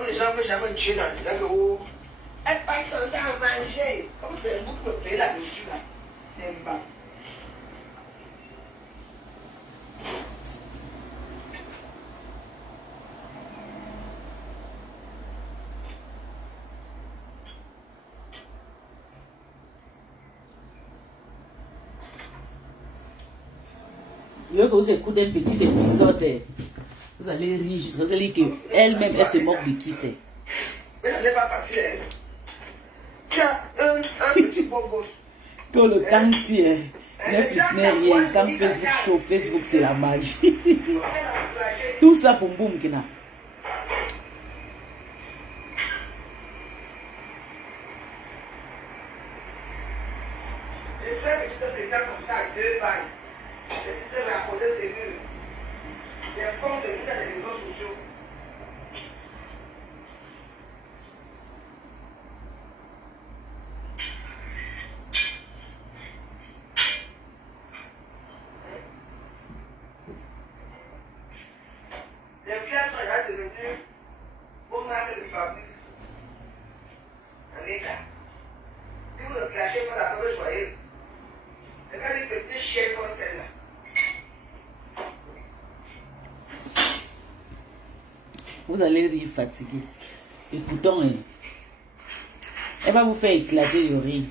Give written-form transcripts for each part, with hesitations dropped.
les gens ne veulent jamais tuer dans les agros. Elle passe son temps à manger. Comme c'est vous qui me payez la nourriture là. N'aime pas. Je veux que vous écoutez un petit épisode. Vous allez rire jusqu'à vous allez dire qu'elle-même, elle se moque de qui c'est. Mais ça n'est pas facile. Hein. Tu as un petit beau gosse. Que le temps si Netflix n'est rien. Quand Facebook show, Facebook c'est la magie. Tout ça pour boum kina. J'ai fait un petit pétard comme ça à 2 balles. J'ai dit, raconter des vues. Des fonds de vues dans les réseaux sociaux. Les classes sont déjà devenues au marque de fabrique. En état. Si vous ne clashez pas la table joyeuse, regardez les petits chiens comme celle-là. Vous allez rire fatigué. Écoutons, elle va vous faire éclater le rire.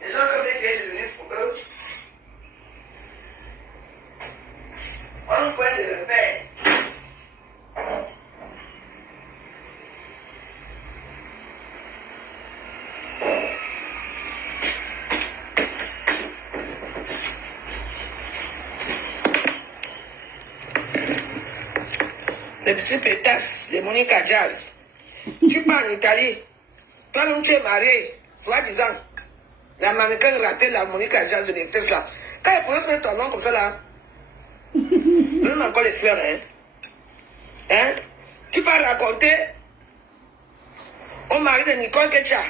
Les gens comme les qui est devenu pour eux, on point de repère. Les petits pétasses, les Monica Jazz. Tu pars en Italie. Toi-même, tu es marié, soi-disant. La mannequin ratée, la Monica Jazz de l'Intes là. Quand elle pourrait se mettre ton nom comme ça là, donne encore les fleurs, hein. Hein? Tu peux raconter au mari de Nicole Ketcha.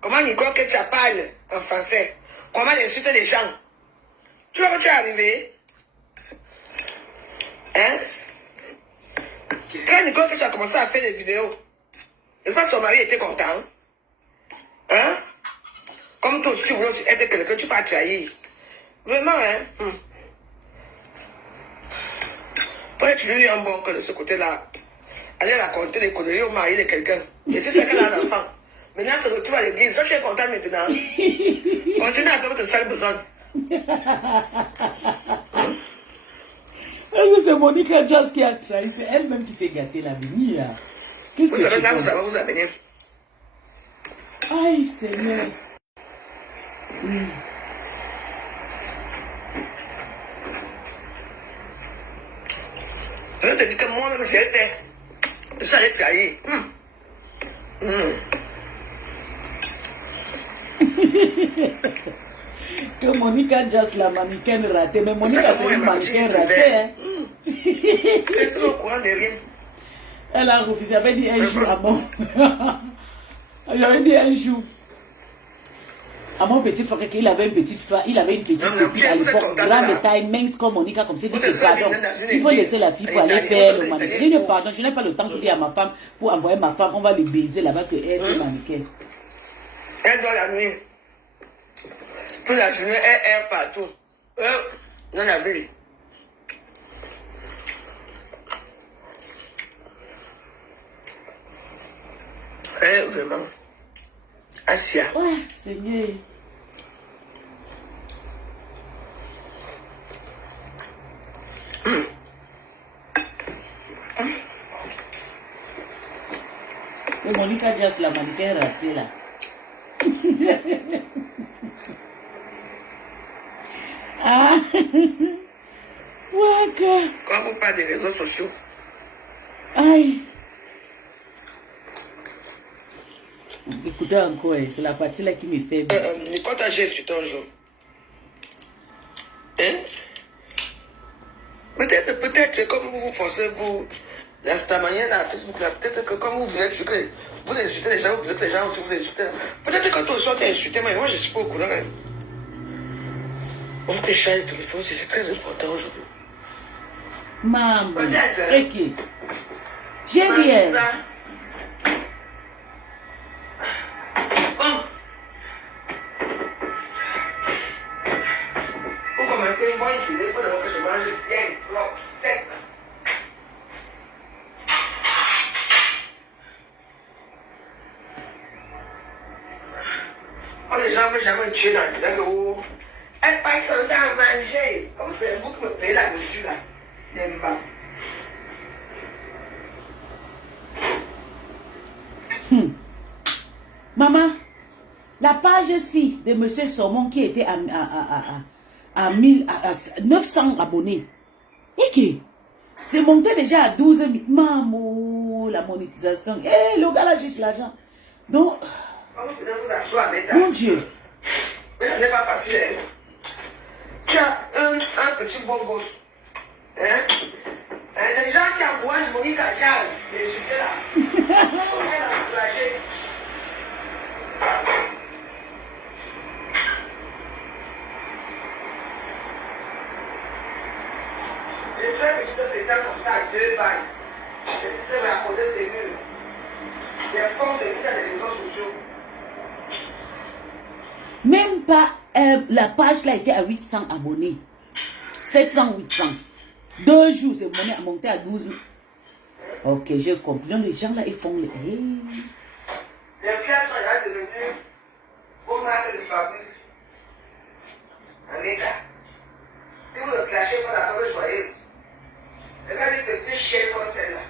Comment Nicole Ketcha parle en français. Comment elle insulte les gens. Tu vois que tu es arrivé? Hein? Quand Nicole Ketcha a commencé à faire des vidéos, n'est-ce pas son mari était content? Hein? Comme toi, si tu voulais aussi être quelqu'un, tu peux trahir. Vraiment, hein? Toi, tu as eu un bon cœur de ce côté-là. Aller raconter des conneries au mari de quelqu'un. Et tu sais qu'elle a un enfant. Maintenant, tu se retrouves à l'église. Toi, tu es content maintenant. Continue à faire votre sale besoin. Est-ce que c'est Monica Jazz qui a trahi? C'est elle-même qui s'est gâtée l'avenir. Vous savez, là, vous allez vous amener. Aïe, Seigneur. Je te dis que moi-même, j'ai été. Ça, j'ai trahi. Que Monica Jazz, la mannequin ratée. Mais Monica, c'est une mannequin ratée. Hein? Laisse-le au courant de rien. Elle a refusé. Elle avait dit un jour à mon. Elle avait dit un jour. À mon petit frère qu'il avait une petite femme, il avait une petite copine à l'époque, grande de taille, mince comme Monica, comme c'est dit que pardon. Il faut laisser la fille pour aller faire le mannequin. Il dit pardon, je n'ai pas le temps pour dire à ma femme, pour envoyer ma femme, on va le baiser là-bas que elle est mannequin. Elle doit la nuit. Toute la journée, elle erre partout. Dans la ville. Vraiment. Asia. Ouais, Seigneur. Et Monica Jazz, la mannequin ratée là. Ah. Waka. Quand vous parlez des réseaux sociaux. Aïe. Écoutez encore, c'est la partie là qui me fait. Nicole t'a insulté un jour. Hein? Peut-être comme vous vous pensez, vous, de cette manière là, Facebook là, peut-être que comme vous êtes sucré, vous insultez les gens, vous êtes les gens aussi, vous insultez. Peut-être que toi aussi on t'a insulté, mais moi je suis pas au courant. Hein. On peut charger le téléphone, c'est très important aujourd'hui. Maman. Peut-être. Ok. J'ai dit, Bon. Pour commencer une bonne journée, il faut d'abord que je mange bien, propre, sec. Oh, les gens ne veulent jamais me tuer en disant que oh, elle passe son temps à manger. Comme c'est vous qui me payez la nourriture là. N'aime pas. Maman, la page-ci de M. Somon qui était à 900 abonnés. Et qui c'est monté déjà à 12 000. Maman, la monétisation. Eh, le gars là cherche l'argent. Donc, mon Dieu. Mais ce n'est pas facile. Hein? Tu as un petit bon gosse. Hein? Les gens qui encouragent Monique à Jazz, les sujets là. Elle a encouragé. J'ai fait un petit pétard comme ça à 2 balles. J'ai dit que à cause des murs. Les fonds de vie dans les réseaux sociaux. Même pas, la page là était à 800 abonnés. 700, 800. 2 jours, c'est monté à 12 000. Ok, j'ai compris. Donc les gens là, ils font les... Hey. Les fiers sont déjà devenus au marque de fabrique. Amiga. Si vous le clashez pour la parole joyeuse, les gars des petits chiens comme celle-là.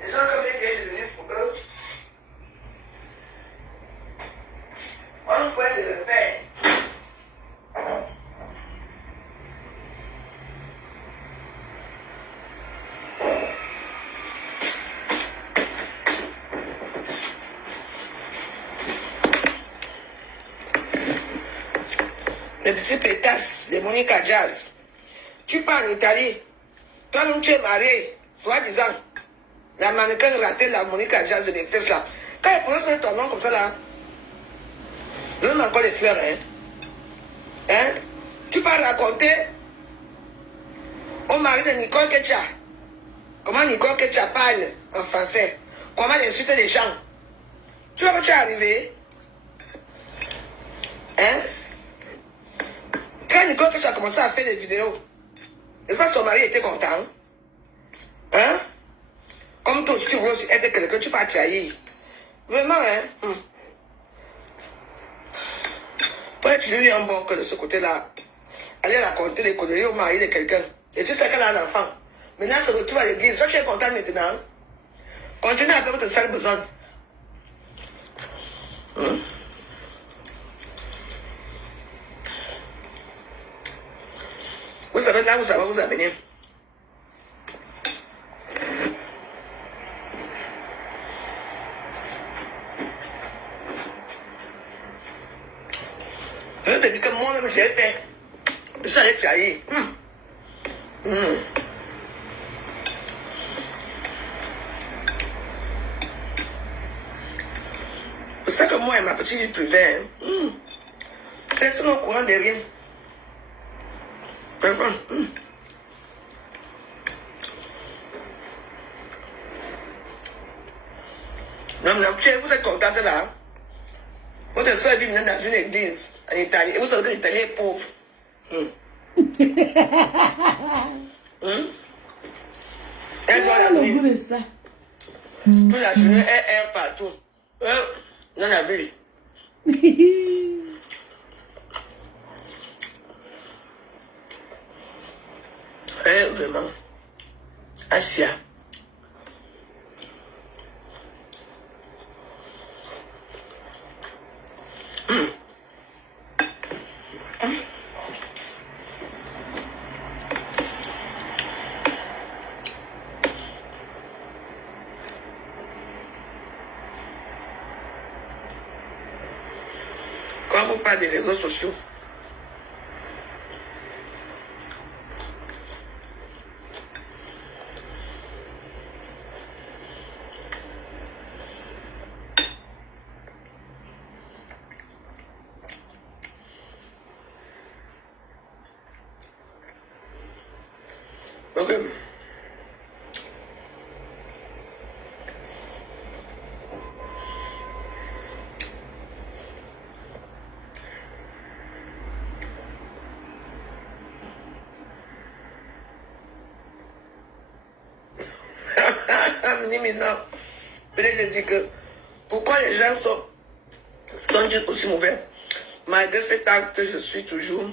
Les gens comme les qui sont devenus pour eux, on point de repère. Les petits pétasses, les Monique à Jazz. Tu pars en Italie, toi-même tu es marié, soi-disant. La mannequin ratée, la Monique à Jazz de Neftes là. Quand elle prononce mettre ton nom comme ça là, donne encore les fleurs, hein. Hein? Tu pars raconter au mari de Nicole Ketcha. Comment Nicole Ketcha parle en français. Comment elle insulte les gens. Tu vois que tu es arrivé? Hein? Quand Nicole Ketcha a commencé à faire des vidéos, n'est-ce pas son mari était content? Hein? Comme toi, si tu veux aussi être quelqu'un, tu peux trahir. Vraiment, hein? Ouais, tu lui as un bon cœur de ce côté-là. Aller raconter les conneries au mari de quelqu'un. Et tu sais qu'elle a un enfant. Maintenant, tu te retrouves à l'église. Soit tu es content maintenant. Continue à faire votre sale besoin. Vous savez, là, vous allez vous amener. Je te dis que moi-même, j'ai fait. Je suis allé trahir. C'est ça que moi et ma petite vie privée, personne au courant de rien. Vraiment. Non, vous êtes content de là. Votre soeur vit maintenant dans une église en Italie. Et vous savez que l'Italien est pauvre. Elle doit la nuit. Le goût de ça. Toute la journée, elle erre partout. Dans la ville. Vraiment. Asia. Quand vous parlez des réseaux sociaux, Ok. Maintenant, je dis que pourquoi les gens sont aussi mauvais. Malgré cet acte, je suis toujours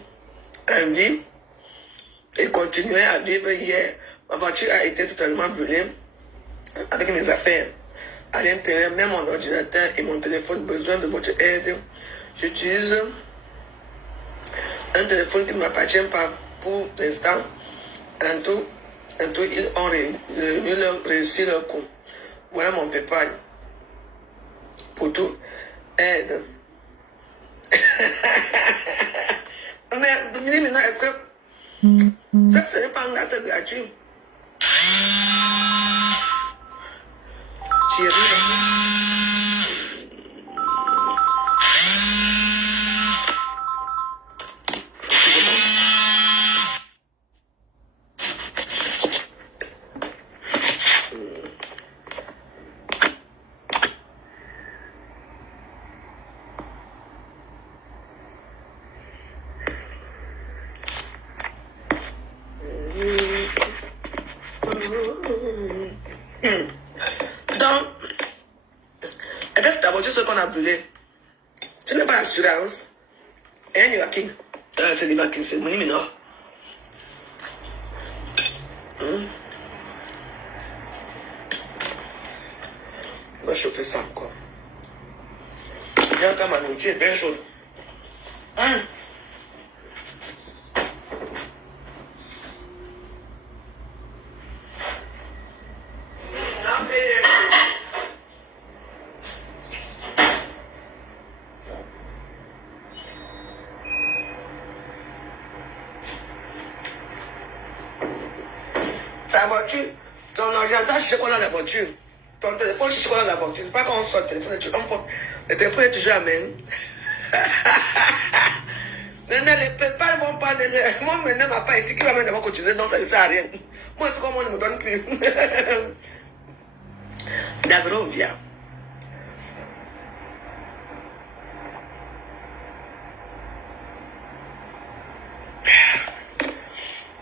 en vie et continuer à vivre. Hier, ma voiture a été totalement brûlée avec mes affaires à l'intérieur, même mon ordinateur et mon téléphone, besoin de votre aide. J'utilise un téléphone qui ne m'appartient pas pour l'instant. En tout, ils ont réussi leur coup. Voilà mon PayPal. Pour tout, aide. Mais maintenant, est-ce que ça, ce n'est pas un acte gratuit? Thierry, donc, est-ce que c'est ta voiture ce qu'on a brûlé? Tu n'as pas d'assurance? Et un Irakine. C'est l'Irakine, c'est mon mineur. On va chauffer ça encore. Viens quand ma nourriture est bien chaude. Ta voiture, ton ordinateur, je sais qu'on a la voiture. Ton téléphone, je sais qu'on a la voiture. C'est pas quand on sort le téléphone, le téléphone est toujours à main. Maintenant, les PayPal vont pas de l'air. Moi, maintenant, ma part ici qui va même d'abord cotiser, donc ça ne sert à rien. Moi, c'est comme on ne me donne plus. D'Azro vient.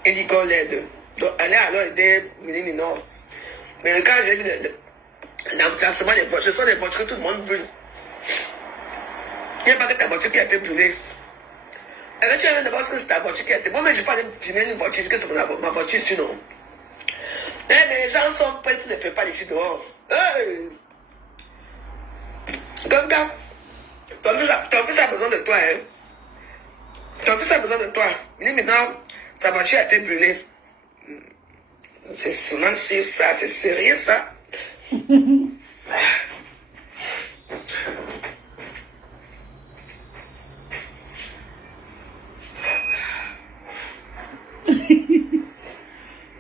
Il dit qu'on l'aide. Donc, elle a alors aidé non. Mais quand j'ai vu l'emplacement des voitures, ce sont des voitures que tout le monde veut. Il n'y a pas que ta voiture qui a été brûlée. Alors tu as d'abord que c'est ta voiture qui a été. Moi, mais je ne vais pas filmer une voiture, que c'est ma voiture sinon. Eh, mais les gens sont prêts pour ne payer pas ici dehors. Hey. Donc, ton fils a besoin de toi. Hein. Ton fils a besoin de toi. Il dit maintenant, sa voiture a été brûlée. C'est seulement ça, c'est sérieux ça.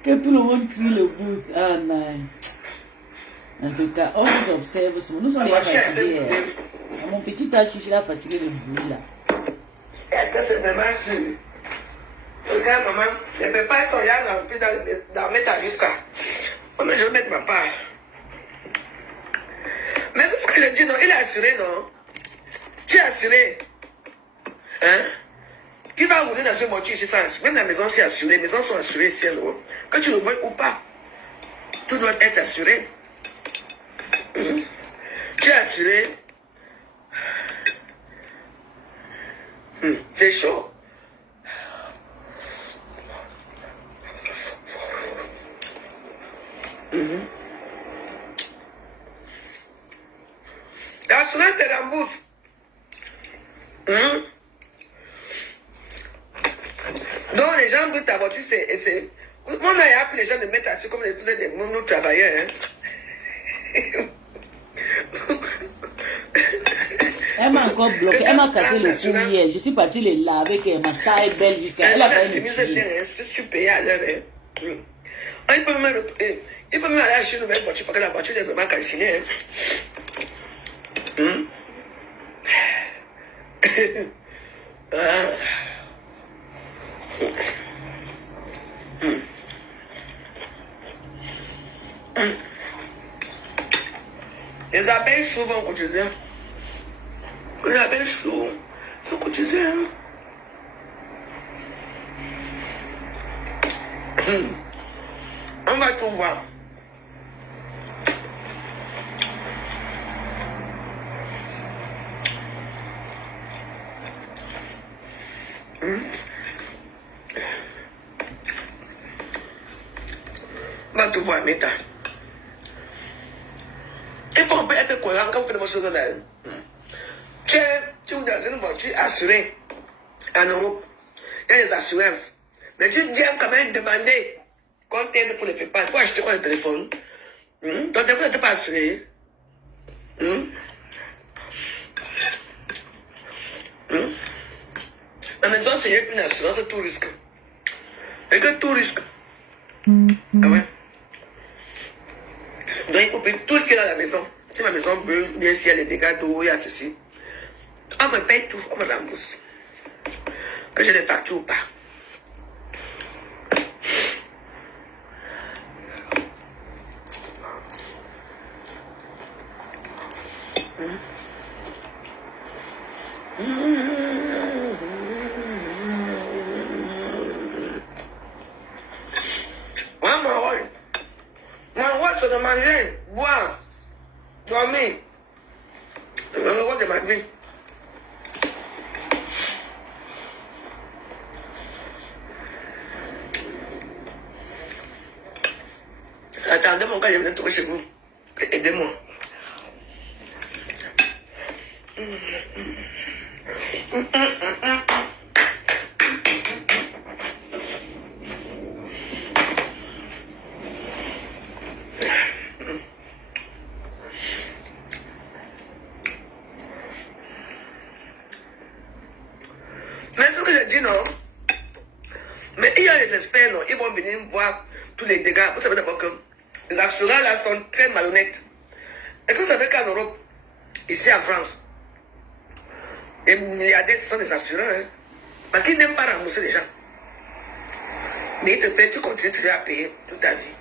Que tout le monde crie le boost. Ah non. En tout cas, on vous observe. Nous sommes déjà fatigués. Mon petit tachichi il a fatigué le bruit là. Est-ce que c'est vraiment sûr? Regarde maman, les pépas sont là dans mettre à jusqu'à. Oh mais je vais mettre ma part. Mais c'est ce que je dis, non? Il est assuré, non? Tu es assuré. Hein? Qui va rouler dans une voiture ici sans assurer? Même la maison c'est assurée. Les maisons sont assurées ici en haut. Que tu le vois ou pas, tout doit être assuré. Tu es assuré. C'est chaud. L'assurance te rembourse. Donc les gens brûlent ta voiture, c'est... On a appelé les gens de mettre assis comme des mono-travailleurs. Hein? Elle m'a encore bloqué, elle m'a cassé le cou hier. Je suis partie les laver, qu'elle m'a style belle jusqu'à... Elle a failli me tuer. Je suis payé à l'heure. Il peut même aller acheter une nouvelle voiture parce que la voiture est vraiment calcinée. Les abeilles chauves vont cotiser. Les abeilles chauves vont cotiser. On va tout voir. On va tout voir, Meta. Il faut être cohérent quand vous faites vos choses là. Tu vous dans une voiture assurée en Europe. Il y a des assurances. Mais tu viens quand même demander qu'on t'aide pour les préparer. Pour acheter quoi le téléphone? Ton téléphone n'était pas assuré. La maison, c'est une assurance tout risque. Et que tout risque. Ah ouais? Donc il faut payer tout ce qu'il y a dans la maison. Si ma maison brûle, bien s'il y a des dégâts d'eau, il y a ceci. On me paye tout, on me rembourse. Que j'ai des factures ou pas. Moi, mon rôle, c'est de manger, boire, dormir. C'est le rôle de ma vie. Attendez, mon gars, je viens trouver chez vous. Aidez-moi. Mais ce que je dis, non. Mais il y a les experts, non. Ils vont venir voir tous les dégâts. Vous savez d'abord que les assureurs là sont très malhonnêtes. Et vous savez qu'en Europe, ici en France, les milliardaires sont des assureurs. Hein, parce qu'ils n'aiment pas rembourser les gens. Mais ils te paient, tu continues toujours à payer toute ta vie.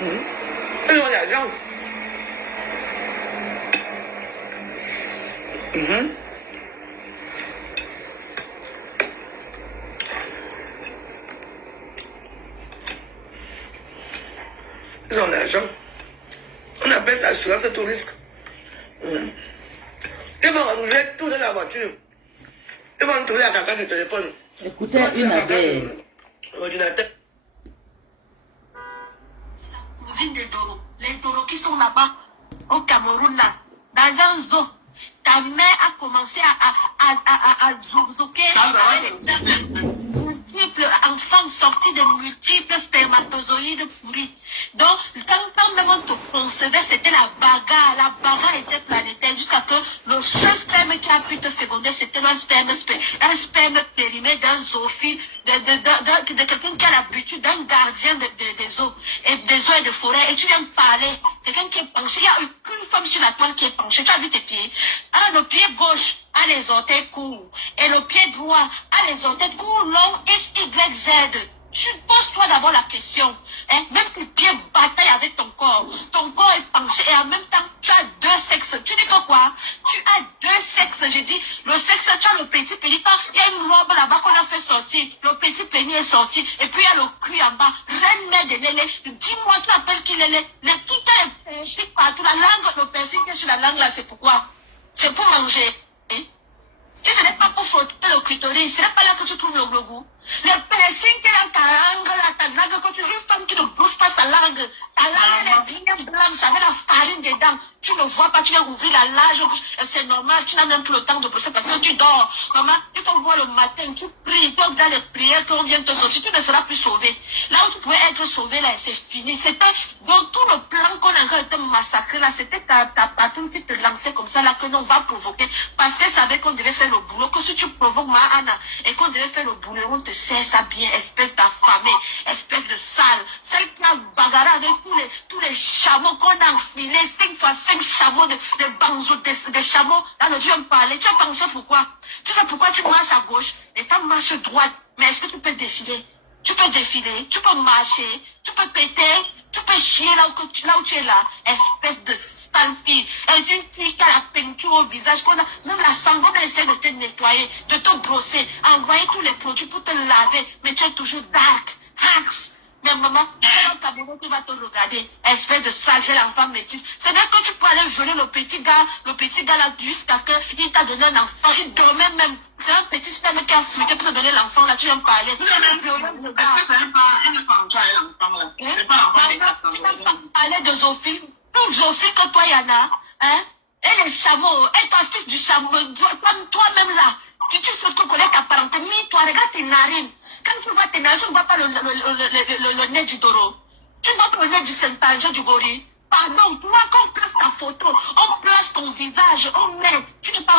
Ils ont l'argent. Ils ont l'argent. On appelle ça assurance tout risque. Ils vont ranger tout dans la voiture. Ils vont trouver la caca du téléphone. Écoutez, une abeille. L'ordinateur. La cousine des Doro. Les Doro qui sont là-bas, au Cameroun, là, dans un zoo. Ta mère a commencé à zozoquer multiples enfants sortis de multiples spermatozoïdes pourris. Donc, quand même on te concevait, c'était la bagarre. La bagarre était planétaire jusqu'à que le seul sperme qui a pu te féconder, c'était un sperme périmé d'un zoophile, de quelqu'un qui a l'habitude d'un gardien des eaux et de forêt. Et tu viens me parler, quelqu'un qui est penché. Il n'y a aucune femme sur la toile qui est penchée. Tu as vu tes pieds? Le pied gauche a les orteils courts et le pied droit a les orteils courts, longs, X, Y, Z. Tu poses-toi d'abord la question, hein? Même tes pieds bataillent avec ton corps est penché et en même temps tu as deux sexes. Tu dis que quoi? Tu as deux sexes. J'ai dit, le sexe, tu as le petit pénis. Il y a une robe là-bas qu'on a fait sortir. Le petit pénis est sorti et puis il y a le cul en bas. Reine mère de Lélé, dis-moi, tu appelles qui Lélé? Le quitte est persil partout. La langue, le persil qui est sur la langue là, c'est pourquoi? C'est pour manger. Si ce n'est pas pour frotter le clitoris, ce n'est pas là que tu trouves le goût. Le piercing qui est dans ta langue, quand tu vois une femme qui ne bouge pas sa langue, ta langue elle est bien blanche, avec la farine dedans, tu ne vois pas, tu viens ouvrir la large bouche, c'est normal, tu n'as même plus le temps de brosser parce que tu dors. Maman, il faut voir le matin, tu pries, tu dans les prières qu'on vient te sortir, tu ne seras plus sauvé. Là où tu pouvais être sauvé, là, c'est fini. C'était, donc tout le plan qu'on a encore été massacré, là, c'était ta patronne qui te lançait comme ça, là, que l'on va provoquer, parce qu'elle savait qu'on devait faire le boulot, que si tu provoques Mahana, et qu'on devait faire le boulot, on te sert ça bien, espèce d'affamé, espèce de sale, celle qui a bagarré avec tous les chameaux qu'on a enfilés, 5 fois 5 chameaux de banjo, des chameaux, là, le Dieu me parlait, tu as pensé pourquoi? Tu sais pourquoi tu marches à gauche, les femmes marchent droite, mais est-ce que tu peux défiler? Tu peux défiler, tu peux marcher, tu peux péter, tu peux chier là où tu es là. Espèce de sale fille. Est-ce une fille qui a la peinture au visage, qu'on a, même la sangle, on essaie de te nettoyer, de te brosser, envoyer tous les produits pour te laver, mais tu es toujours dark, hacks. Mais maman, quand ta maman qui va te regarder, espèce de sale, l'enfant métis. C'est là que tu peux aller violer le petit gars là jusqu'à qu'il t'a donné un enfant, il dormait même. C'est un petit sperme qui a fuité pour te donner l'enfant là, tu viens me parler. Tu viens parler de Zophile, tout Zophile que toi Yana, hein? Et les chameaux, et ton fils du chameau, toi-même là, tu fais qu'on connaît ta parenté, mais toi regarde tes narines. Quand tu vois tes narines, tu ne vois pas le nez du taureau. Tu ne vois pas le nez du saint-panger du gorille. Pardon, toi, quand on place ta photo, on place ton visage, on met. Tu n'es pas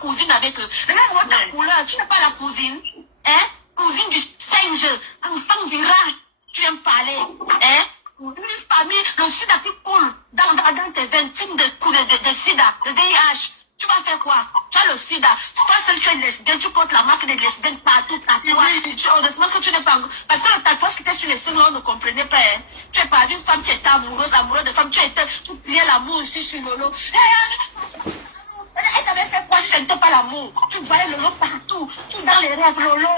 cousine avec eux. Regarde-moi ta couleur, tu n'es pas la cousine. Hein? Cousine du singe, enfant du rat. Tu viens me parler. Hein? Une famille, le sida qui coule dans tes veines, de sida, de VIH. Tu vas faire quoi? Tu as le sida. Si toi seul tu es lesbienne, tu portes la marque des lesbiennes partout, heureusement que tu n'es pas... Parce que le tatouage qui était sur les seins, on ne comprenait pas. Hein. Tu es pas d'une femme qui était amoureuse de femme. Tu pliais l'amour aussi sur Lolo. Elle t'avait fait quoi? Ce n'était pas l'amour. Tu voyais Lolo partout. Tu dans les rêves, Lolo.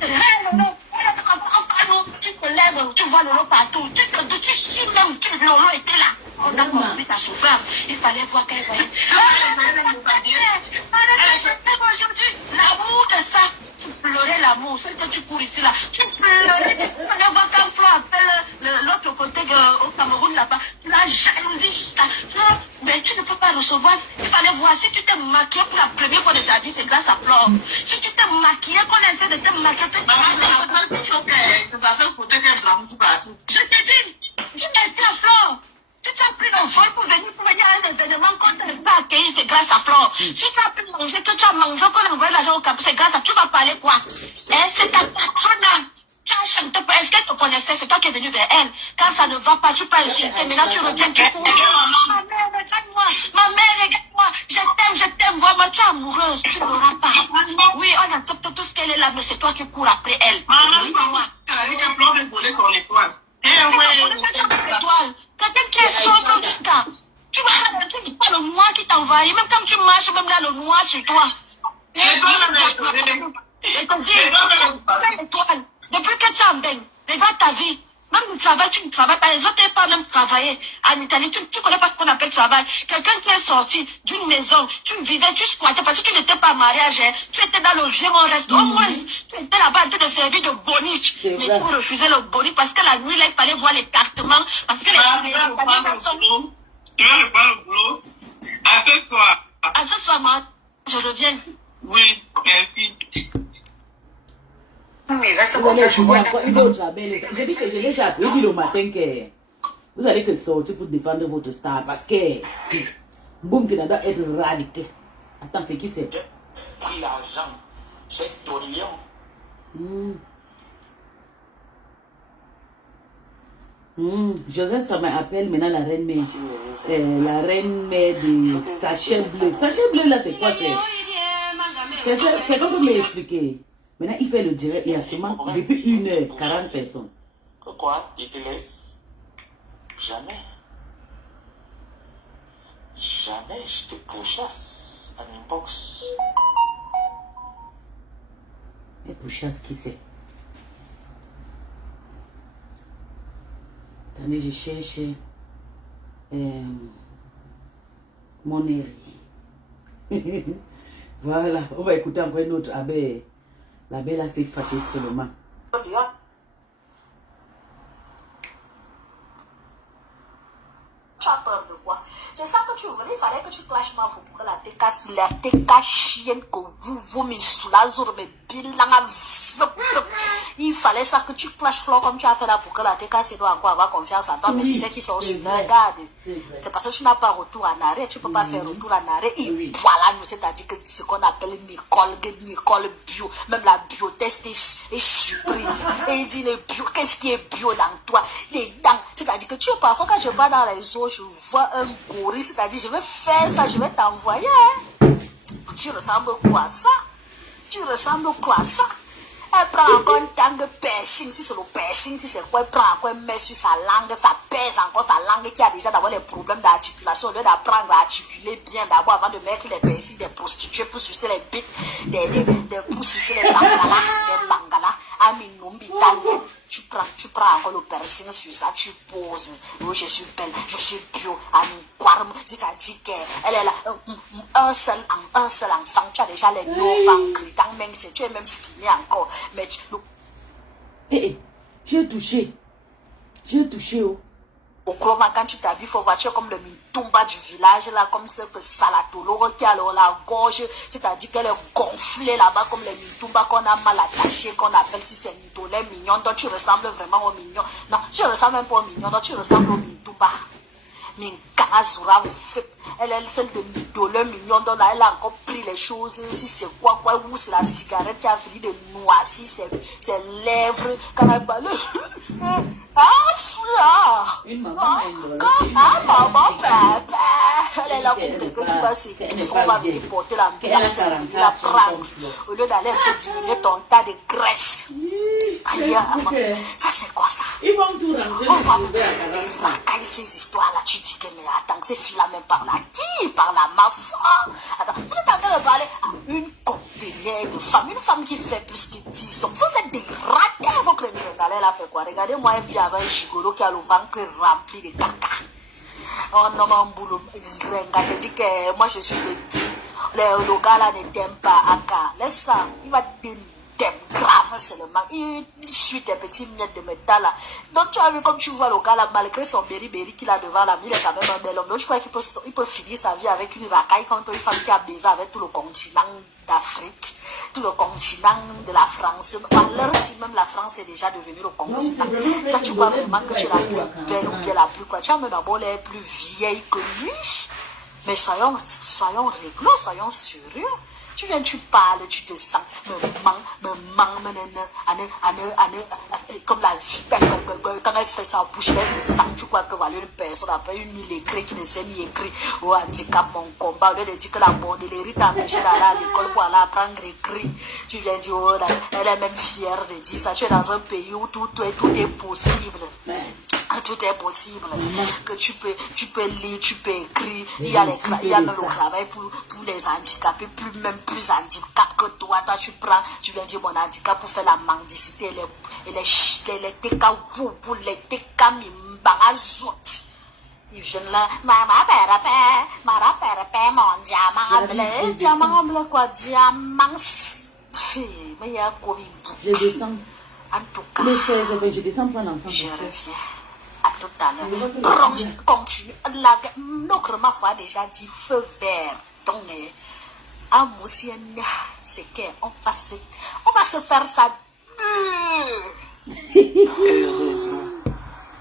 Tu te lèves, Lolo. Tu te lèves, tu vois Lolo partout. Tu chies même. Lolo était là. On a compris ta souffrance. Il fallait voir qu'elle voyait. Aujourd'hui, l'amour de ça. Tu pleurais l'amour. Celle que tu cours ici là. Tu pleurais. On va voir quand Flo appelle l'autre côté au Cameroun là-bas. La jalousie juste là. Mais tu ne peux pas recevoir. Il fallait voir si tu t'es maquillée pour la première fois de ta vie, c'est grâce à Flore. Si tu t'es maquillée, qu'on essaie de te maquiller. C'est sa seule côté qu'elle blanchit partout. Je te dis, tu restes à Flore. Si tu as pris le vol pour venir à un événement qu'on ne t'a pas accueilli, c'est grâce à Flore. Si tu as pu manger, que tu as mangé, qu'on a envoyé l'argent au cap, c'est grâce à... Tu vas parler quoi? Hein? C'est ta patronne. Tu as chanté, est-ce qu'elle te connaissait? C'est toi qui es venu vers elle. Quand ça ne va pas, tu peux insulter. Maintenant, tu reviens, tu cours. Ma mère, regarde-moi. Ma mère, regarde-moi. Je t'aime. Vraiment, tu es amoureuse. Tu n'auras pas. Oui, on accepte tout ce qu'elle est là, mais c'est toi qui cours après elle. Maman, elle a dit qu'elle pleure de voler son étoile. Quelqu'un qui est sombre jusqu'à. Tu vois pas le noir qui t'envahit. Même quand tu marches, même là, le noir sur toi. Et comme dit, l'étoile. Depuis que tu es en baigne, regarde ta vie. Même le travail, tu ne travailles pas. Les autres n'ont pas même travaillé. En Italie, tu ne connais pas ce qu'on appelle travail. Quelqu'un qui est sorti d'une maison, tu vivais, tu squattais parce que tu n'étais pas marié, hein. Tu étais dans le vieux reste. Au moins, tu étais là-bas en train de servir de boniche. Mais pour refuser le boniche, parce que la nuit, là, il fallait voir l'écartement. Parce que tu vas reprendre le boulot. À ce soir. À ce soir, moi, je reviens. Oui, merci. Vous allez trouver encore une autre label. J'ai dit que je les ai appris le matin que vous allez que sortir pour défendre votre star parce que Boum qui doit être radiqué. Attends, c'est qui c'est? J'ai pris l'argent, j'ai donné. Joseph, ça m'appelle maintenant la reine mère. La reine mère de Sachet Bleu. Sachet Bleu là, c'est quoi? C'est comme vous m'expliquer. Maintenant, il fait le direct, il y a seulement depuis 1h40 personnes. Pourquoi tu te laisses? Jamais. Jamais je te pourchasse en inbox. Et pourchasse, qui c'est? Attendez, je cherche mon héri. Voilà, on va écouter encore une autre abeille. La belle a s'est fâchée seulement. Tu as peur de quoi? C'est ça que tu veux. Il fallait que tu clashes ma fou pour que la TK chienne que vous me sous la zone, mais bilan. Il fallait ça que tu clashes Flore comme tu as fait là pour que la TK c'est doit encore avoir confiance en toi. Mais tu sais qu'ils sont sur le regarde. C'est parce que tu n'as pas retour en arrêt. Tu ne peux pas faire retour en arrêt. Et voilà, c'est-à-dire que ce qu'on appelle Nicole bio, même la biotest est surprise. Et il dit le bio, qu'est-ce qui est bio dans toi? Les dents. C'est-à-dire que tu es parfois quand je vais dans les eaux, je vois un gorille. C'est-à-dire je vais faire ça, je vais t'envoyer. Tu ressembles quoi à ça? Tu ressembles quoi à ça? Elle prend encore un temps de piercing, si c'est le piercing, si c'est quoi, elle prend encore, elle met sur sa langue, ça pèse encore sa langue qui a déjà d'avoir des problèmes d'articulation. Au lieu d'apprendre à articuler bien d'abord avant de mettre les piercings des prostituées pour sucer les bites, pour sucer les bangalas, aminumbi italien. Tu prends encore le piercing sur ça, tu poses. Oui, je suis belle, je suis bio, c'est-à-dire qu'elle est là, un seul enfant, tu as déjà les 9 ans, même si tu es même skinny encore. Mais j'ai touché. Oh. Au Crova, quand tu t'habilles, il faut voir, tu es comme le Mintumba du village, là, comme ce que Salatolo qui a la gorge, c'est-à-dire qu'elle est gonflée là-bas, comme les Mintumba qu'on a mal attachés, qu'on appelle si c'est Mintolet mignon, donc tu ressembles vraiment au mignon. Non, tu ressembles même pas au mignon, donc tu ressembles au Mintumba. Elle est celle de Mintolet mignon, donc là, elle a encore pris les choses, si c'est quoi, ou c'est la cigarette qui a fini de noircir ses lèvres, quand elle parle. Une maman elle est là pour que tu vas s'écrire, on va lui porter la la prendre. Au lieu d'aller un peu diminuer ton tas de graisse. Aïe, ça c'est quoi ça? Ils vont tout ranger. On va racailler ces histoires-là. Tu dis que mais attends, ces filles-là même par là. Qui par là, ma foi? Attends, vous êtes en train de parler à une conteneur de femme, une femme qui fait plus que 10 ans. Vous êtes des ratés, vos crédits. Regardez, elle a fait quoi? Regardez-moi, elle vit avec un gigolo qui a le ventre rempli de caca. Oh non, mon boulot, je dis que moi je suis petit. Le gars là ne t'aime pas, Aka. Laisse ça, il va t'aimer grave seulement. Il suit des petits miettes de métal là. Donc tu as vu comme tu vois le gars là, malgré son berry qu'il a devant là, il est quand même un bel homme. Donc je crois qu'il peut finir sa vie avec une racaille comme une femme qui a baisé avec tout le continent d'Afrique, tout le continent de la France. À l'heure si même la France est déjà devenue le continent. Toi tu vois vraiment que tu es la plus belle ou bien la plus quoi. Tu as même d'abord les plus vieilles que lui. Mais soyons réglo, soyons sérieux. Tu viens, tu parles, tu te sens, comme la vie, quand elle fait sa bouche, elle se sent, tu crois que voilà une personne, après une illettrée qui ne sait ni écrire, ou handicap mon combat, au lieu de dire que la bordellerie t'a empêché d'aller à l'école pour aller apprendre à écrire, tu viens dire, oh, elle est même fière de dire ça, tu es dans un pays où tout est possible. Tout est possible, que tu peux lire, tu peux écrire, il y a le travail pour les handicapés, plus handicap que toi, tu viens dire mon handicap pour faire la mendicité, les TK, les TK, ils viennent là, mon diamant bleu, quoi, diamant, mais il y a quoi, je descends. En tout cas, le 16, je descends prendre l'enfant. Je reviens. À tout à l'heure. Continue. Notre ma foi a déjà dit feu vert. Donc, à Moussien, c'est qu'on va se faire ça. Heureusement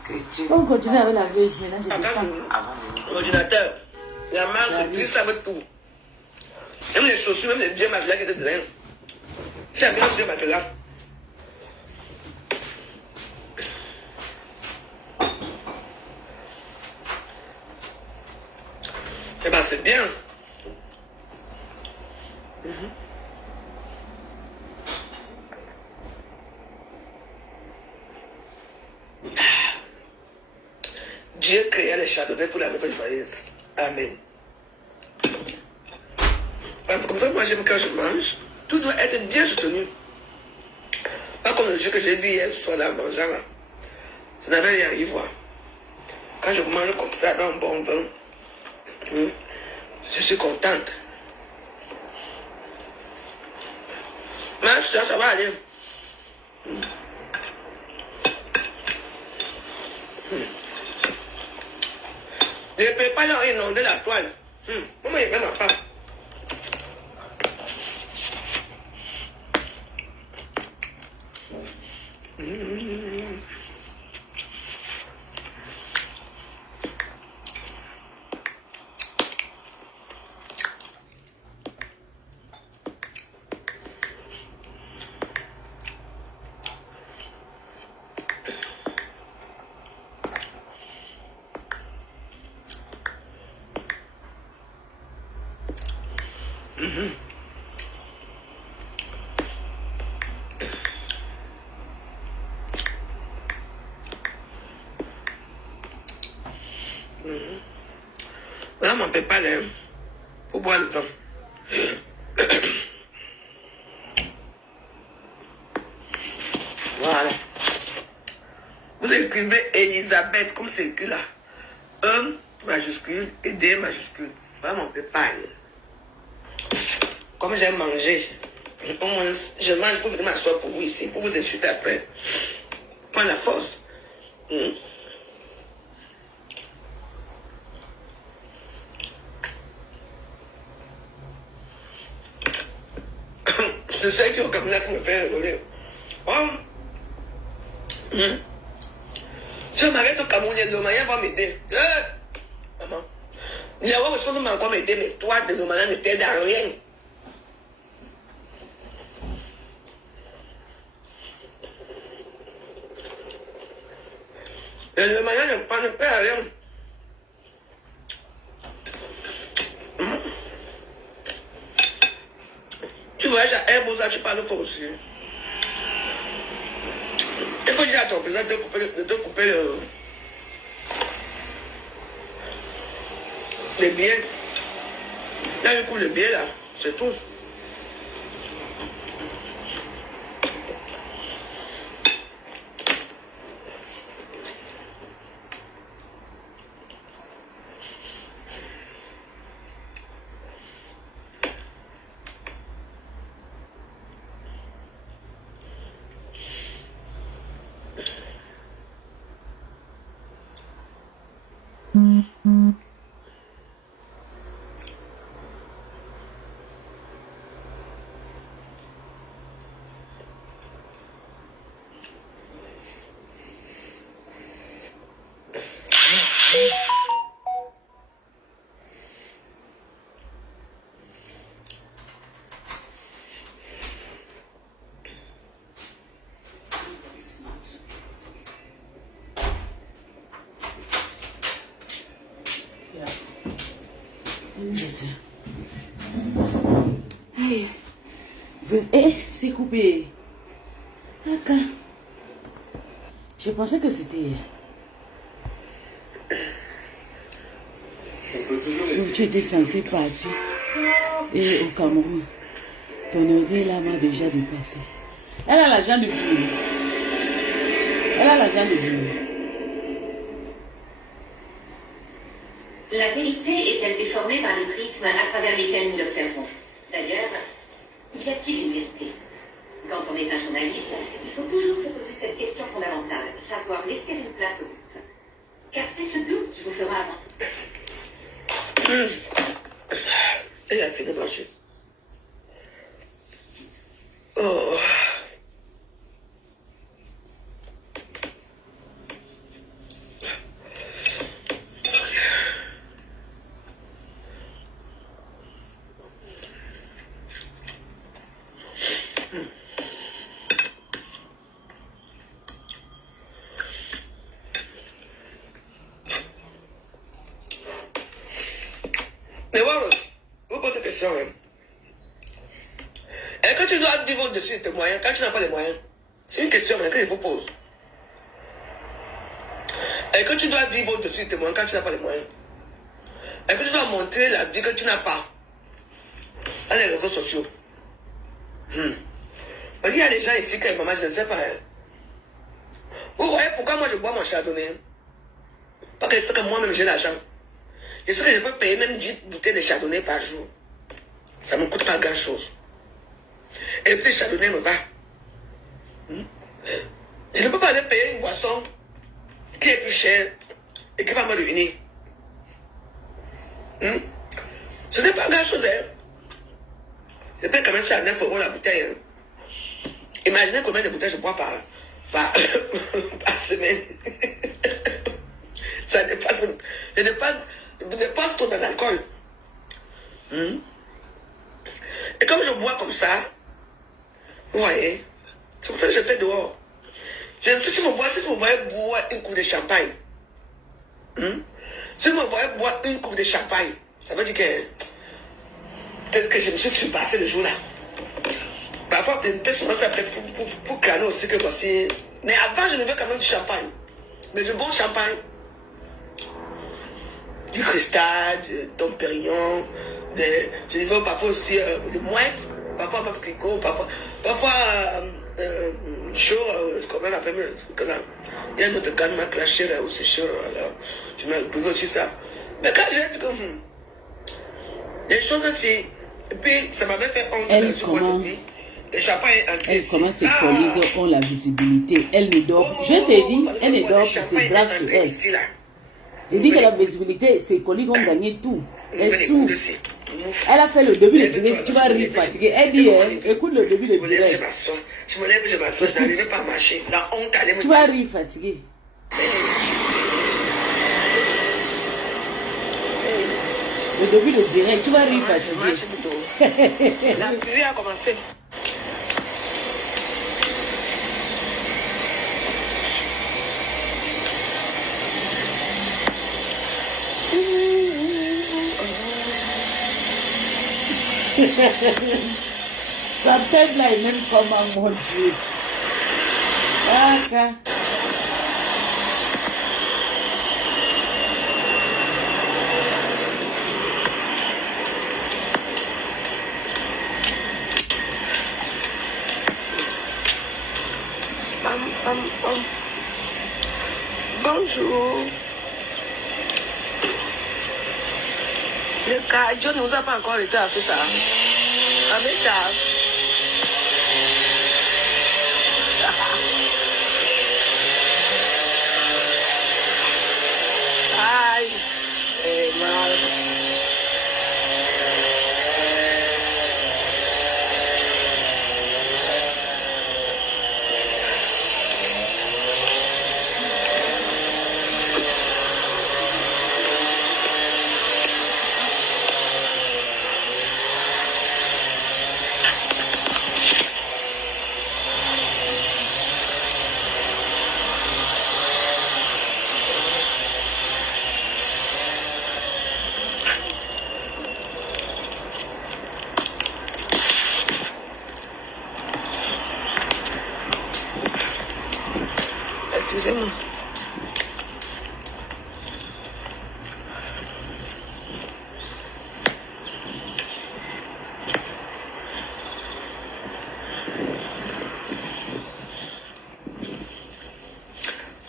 que Dieu. On continue avec la vie. Maintenant, je descends. L'ordinateur, la marque, tout ça veut tout. Même les chaussures, même les vieux matelas qui étaient dedans. Tu as mis un vieux matelas. Eh ben c'est bien. Dieu créa les chardonnays pour la nouvelle joyeuse. Amen. Parce que comme ça, moi j'aime quand je mange, tout doit être bien soutenu. Pas comme le jeu que j'ai vu hier soir là, en mangeant là. Je n'avais rien à y voir. Quand je mange comme ça, dans un bon vin, je suis contente. Mais ça va aller. Je ne peux pas leur inonder la toile. Comment il ne m'aime pas? peut pas aller pour boire le temps. Voilà. Vous écrivez Elisabeth comme c'est écrit là. E majuscule et D majuscule. Vraiment, on peut pas aller. Comme j'aime manger, je mange pour venir m'asseoir pour vous ici, pour vous insulter après. Prends la force. C'est ça qui est au cabinet qui me fait rigoler. Oh. Si je m'arrête au Cameroun, les Lomaniens vont m'aider. Maman. Il y a je pense encore m'aider, mais toi, les Lomaniens ne t'aident à rien. Les Lomaniens ne prennent pas à rien. Tu vois, à Herbosa, tu parles fort aussi. Il faut dire à ton président de couper les billets. Là, il coupe les billets, là. C'est tout. C'est coupé. D'accord. Je pensais que c'était... Donc, tu étais censé partir et au Cameroun. Ton orgueil là m'a déjà dépassé. Elle a l'argent de billet. Elle a l'argent de billet. La vérité est-elle déformée par les prismes à travers lesquels nous l'observons? D'ailleurs, y a-t-il une vérité? Quand on est un journaliste, il faut toujours se poser cette question fondamentale, savoir laisser une place au doute. Car c'est ce doute qui vous fera avancer. Elle a fait de manger. Oh. Mais voilà, vous posez cette question. Et quand tu dois vivre au-dessus de tes moyens, quand tu n'as pas les moyens, c'est une question que je vous pose. Et que tu dois vivre au-dessus de tes moyens quand tu n'as pas les moyens. Et que tu dois montrer la vie que tu n'as pas dans les réseaux sociaux. Il y a des gens ici que maman, je ne sais pas. Vous voyez pourquoi moi je bois mon chardonnay? Parce que c'est que moi-même j'ai l'argent. Je sais que je peux payer même 10 bouteilles de chardonnay par jour. Ça ne me coûte pas grand-chose. Et puis le chardonnay me va. Je ne peux pas aller payer une boisson qui est plus chère et qui va me ruiner. Ce n'est pas grand-chose. Je paye quand même ça à 9 € la bouteille. Imaginez combien de bouteilles je bois par semaine. Ça dépasse. Je dépasse trop dans l'alcool. Et comme je bois comme ça, vous voyez, c'est pour ça que je fais dehors. Si tu me voyais boire une coupe de champagne, si tu me voyais boire une coupe de champagne, ça veut dire que peut-être que je me suis surpassé le jour-là. Parfois, une personne m'a fait pour crâner aussi que voici. Mais avant, je me veux quand même du champagne. Mais du bon champagne. du cristal, de Dom Pérignon, je livre parfois aussi de mouettes, parfois pas tricot, parfois chaud, comment on appelle, il y a un autre gars qui m'a clashé là aussi chaud, alors je m'ai pris aussi ça. Mais quand j'ai dit comme les choses aussi, et puis ça m'avait fait honte de ce point de vue. Elle commence ses collègues ont la visibilité. Elle ne dort. Je t'ai dit, elle ne dort que c'est grave sur elle. Je dis que la visibilité, ses collègues ont gagné tout. Elle souffre. Elle a fait le début de direct. Si tu vas rire fatigué, elle dit, écoute le début de direct. Je me lève, je m'assois, je n'arrivais pas à marcher. La honte allait me. Tu vas rire fatigué. Le début de direct, tu vas rire fatigué. La pluie a commencé. Sa tête là est même comme un mon Dieu. Okay. Bonjour. Le cardio ne nous a pas encore été à faire ça. Avec ça. Aïe. Eh, mal. Excusez-moi.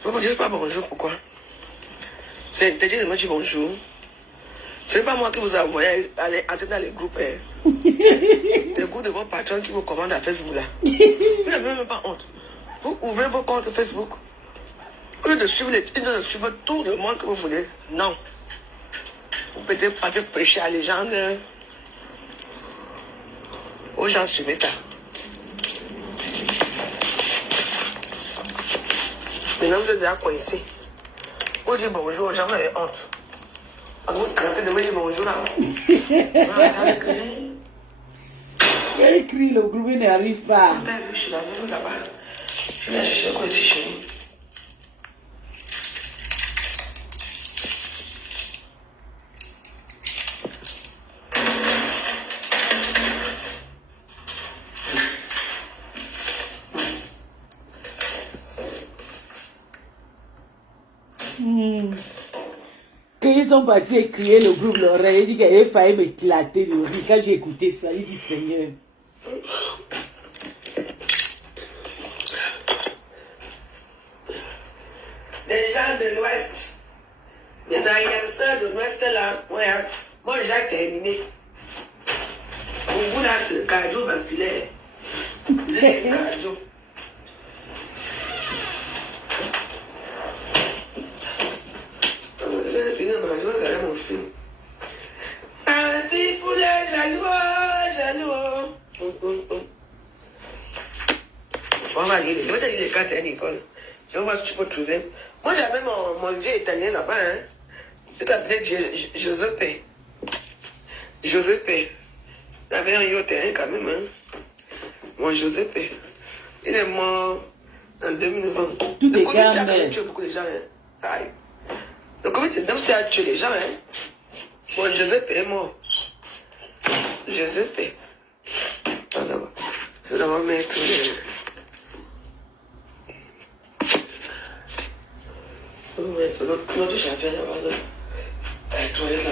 Vous ne me dites pas bonjour, pourquoi? C'est interdit de me dire bonjour. Ce n'est pas moi qui vous ai envoyé aller entrer dans les groupes. Les groupes de vos patrons qui vous commandent à Facebook là. Vous n'avez même pas honte. Vous ouvrez vos comptes Facebook. Au lieu de suivre tout le monde que vous voulez. Non. Vous pouvez pas prêcher à les gens, aux gens sur Meta. Maintenant vous êtes déjà coincés. Vous dites bonjour aux gens, vous avez honte. Vous arrêtez de me dire bonjour là. Il écrit, le groupe n'arrive pas. Je suis là-bas. Je vais chercher quoi ici chez nous. Quand ils sont partis écrire le groupe, l'oreille, il dit qu'il avait failli m'éclater le riz. Quand j'ai écouté ça, il dit Seigneur. Les gens de l'Ouest, les agriculteurs de l'Ouest là, moi j'ai terminé. Pour vous là, c'est le cardiovasculaire. C'est le cardio. Je vais finir de manger, je vais regarder mon film. Un petit poulet jaloux. On va lire, je vais te lire les cartes à l'école. Je vais voir si tu peux trouver. Moi, j'avais mon vieux italien là-bas, hein. Il s'appelait Giuseppe. Giuseppe. Il avait un yacht quand même, hein. Mon Giuseppe. Il est mort en 2020. Tout le est Covid, ça a calme. tué beaucoup de gens, hein. Aïe. Le Covid-19, ça a tué les gens, hein. Mon Giuseppe est mort. Giuseppe. Alors, je vais d'abord mettre les... Notre chauffeur là-bas. toilette là.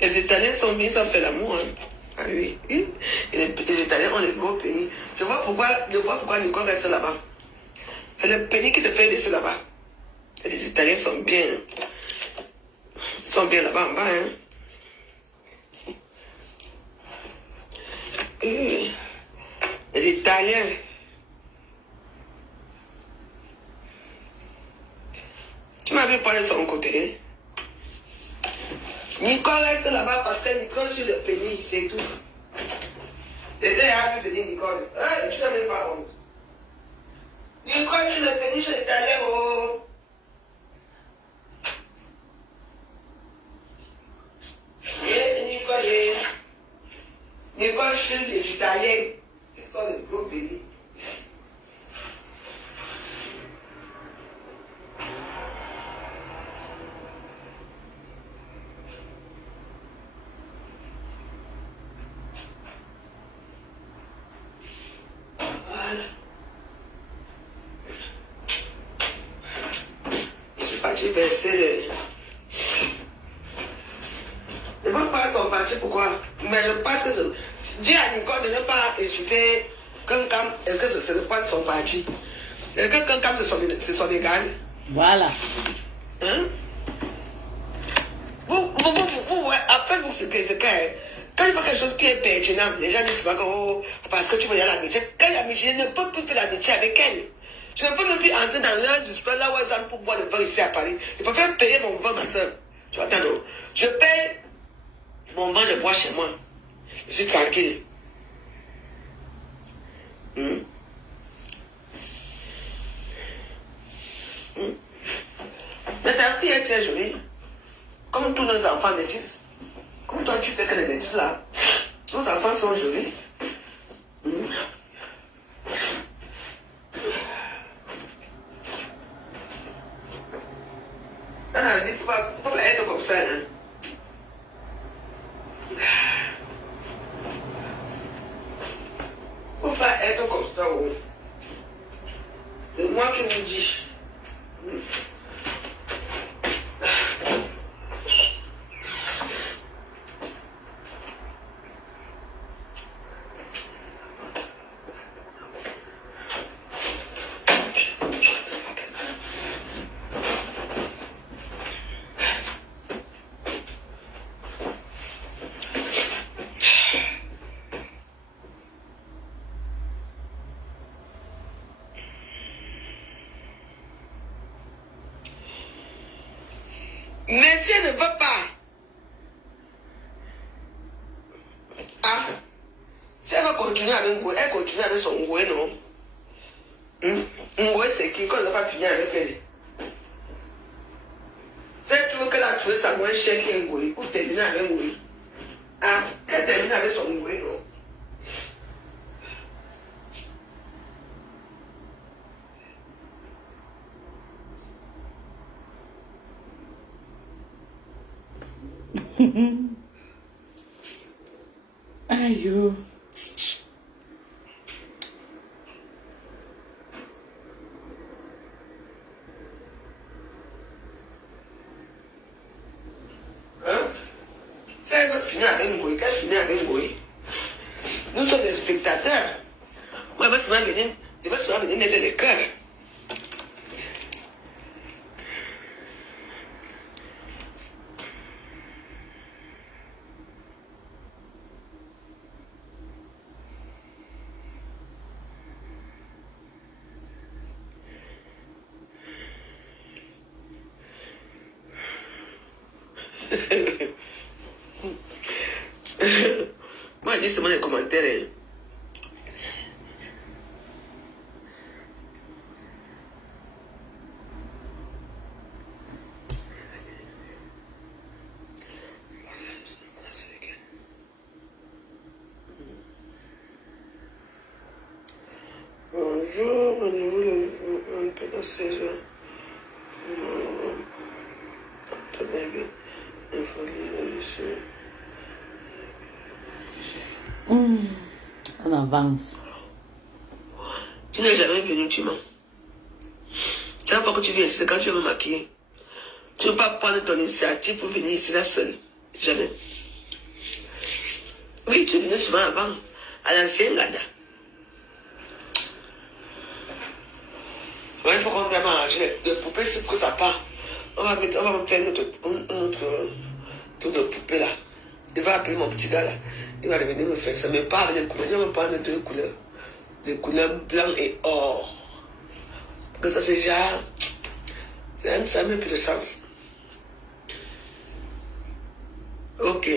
Les Italiens sont bien, ça fait l'amour. Hein. Ah oui. Et les Italiens ont les gros pays. Je vois pourquoi Nicole reste là-bas. C'est le pays qui te fait laisser là-bas. Et les Italiens sont bien. Ils sont bien là-bas en bas. Hein. Et les Italiens. Tu m'avais parlé de son côté. Nicole reste là-bas parce que Nicole sur le pénis, c'est tout. C'était à lui de dire Nicole. Hein, tu n'as même pas honte. Nicole sur le pénis, je l'étais allé au... Nicole sur les Italiens. Ils sont les gros pénis. Verser les... Les pas sont partis, pourquoi? Mais je pense que je dis à Nicole de ne pas insulter quelqu'un et que ce n'est pas son parti. Et que quelqu'un c'est son égal. Voilà. Hein? Après, c'est que quand il y a quelque chose qui est pertinent, les gens disent pas que oh, parce que tu veux y aller à l'amitié. Quand il y a l'amitié, je ne peux plus faire l'amitié avec elle. Je ne peux même plus entrer dans l'un du sport là où ils ont pour boire le vin ici à Paris. Je peux faire payer mon vin, ma soeur. Tu vois, non? Je paye mon vin, je bois chez moi. Je suis tranquille. Mais ta fille est très jolie. Comme tous nos enfants métis. Comme toi, tu fais que les métis là. Nos enfants sont jolis. Ah, il ne faut pas être comme ça. Hein. Il ne faut pas être comme ça. Oui. C'est moi qui vous dis. Mais si elle ne veut pas, ah, si elle va continuer avec Ngoué, elle continue avec son Ngoué, non? Ngoué, c'est qui? Quand elle n'a pas fini avec elle. Si tu veux qu'elle a trouvé ça moins cher qu'un Ngoué, pour terminer avec Ngoué. Ah, elle termine avec son Ngoué, non? Aïe. Si elle veut finir avec Ngoué, qu'elle finit avec Ngoué. Nous sommes des spectateurs. Moi, elle va souvent venir mettre les cœurs. Moi, je dis seulement les commentaires. Hein. Bonjour, un peu de saison. On avance. Tu n'es jamais venu, tu mens. Chaque fois que tu viens ici, c'est quand tu veux me maquiller. Tu ne veux pas prendre ton initiative pour venir ici là seule. Jamais. Oui, tu venais souvent avant, à l'ancienne Gada. Ouais, il faut qu'on vienne manger de poupées, c'est que ça part. On va faire notre tour de poupée là. Il va appeler mon petit gars là. Il va revenir me faire ça. Mais pas avec des couleurs. Il va me prendre deux couleurs. Des couleurs blanc et or. Parce que ça c'est déjà. Ça n'a plus de sens. Ok.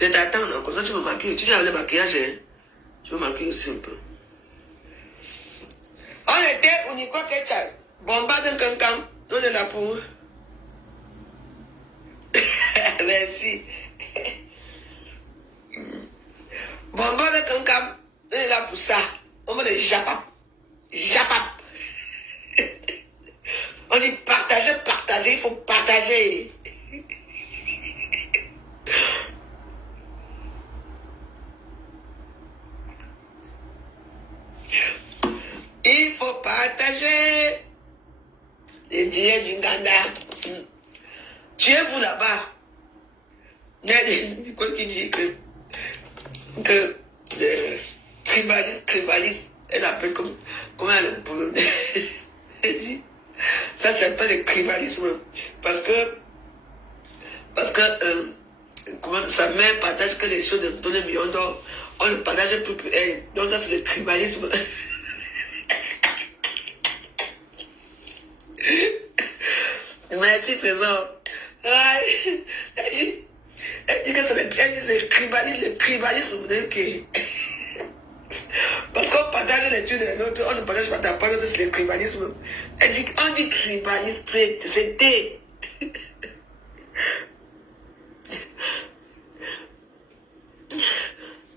Je t'attends, non? Comme ça tu me maquilles. Tu viens avec le maquillage, hein? Tu me maquilles aussi un peu. On était au Nico Ketchal. Bomba d'un cancan. On est là pour. Merci. Bomba d'un cancan. On est là pour ça. On va le japap. Japap. On dit partager, partager. Il faut partager. Il faut partager les dieux du Ganda. Tuez-vous là-bas. Il y a des quoi qui dit que tribaliste, elle appelle comment elle dit. Ça s'appelle le tribalisme. Parce que comment sa mère partage que les choses de 2 millions d'or, on le partage plus pour elle. Donc ça c'est le tribalisme. Merci, présent. Elle dit que c'est le tribalisme. Parce qu'on partage les tuiles de l'autre, on ne partage pas ta parole, c'est le tribalisme. Elle dit qu'on dit tribalisme, c'était.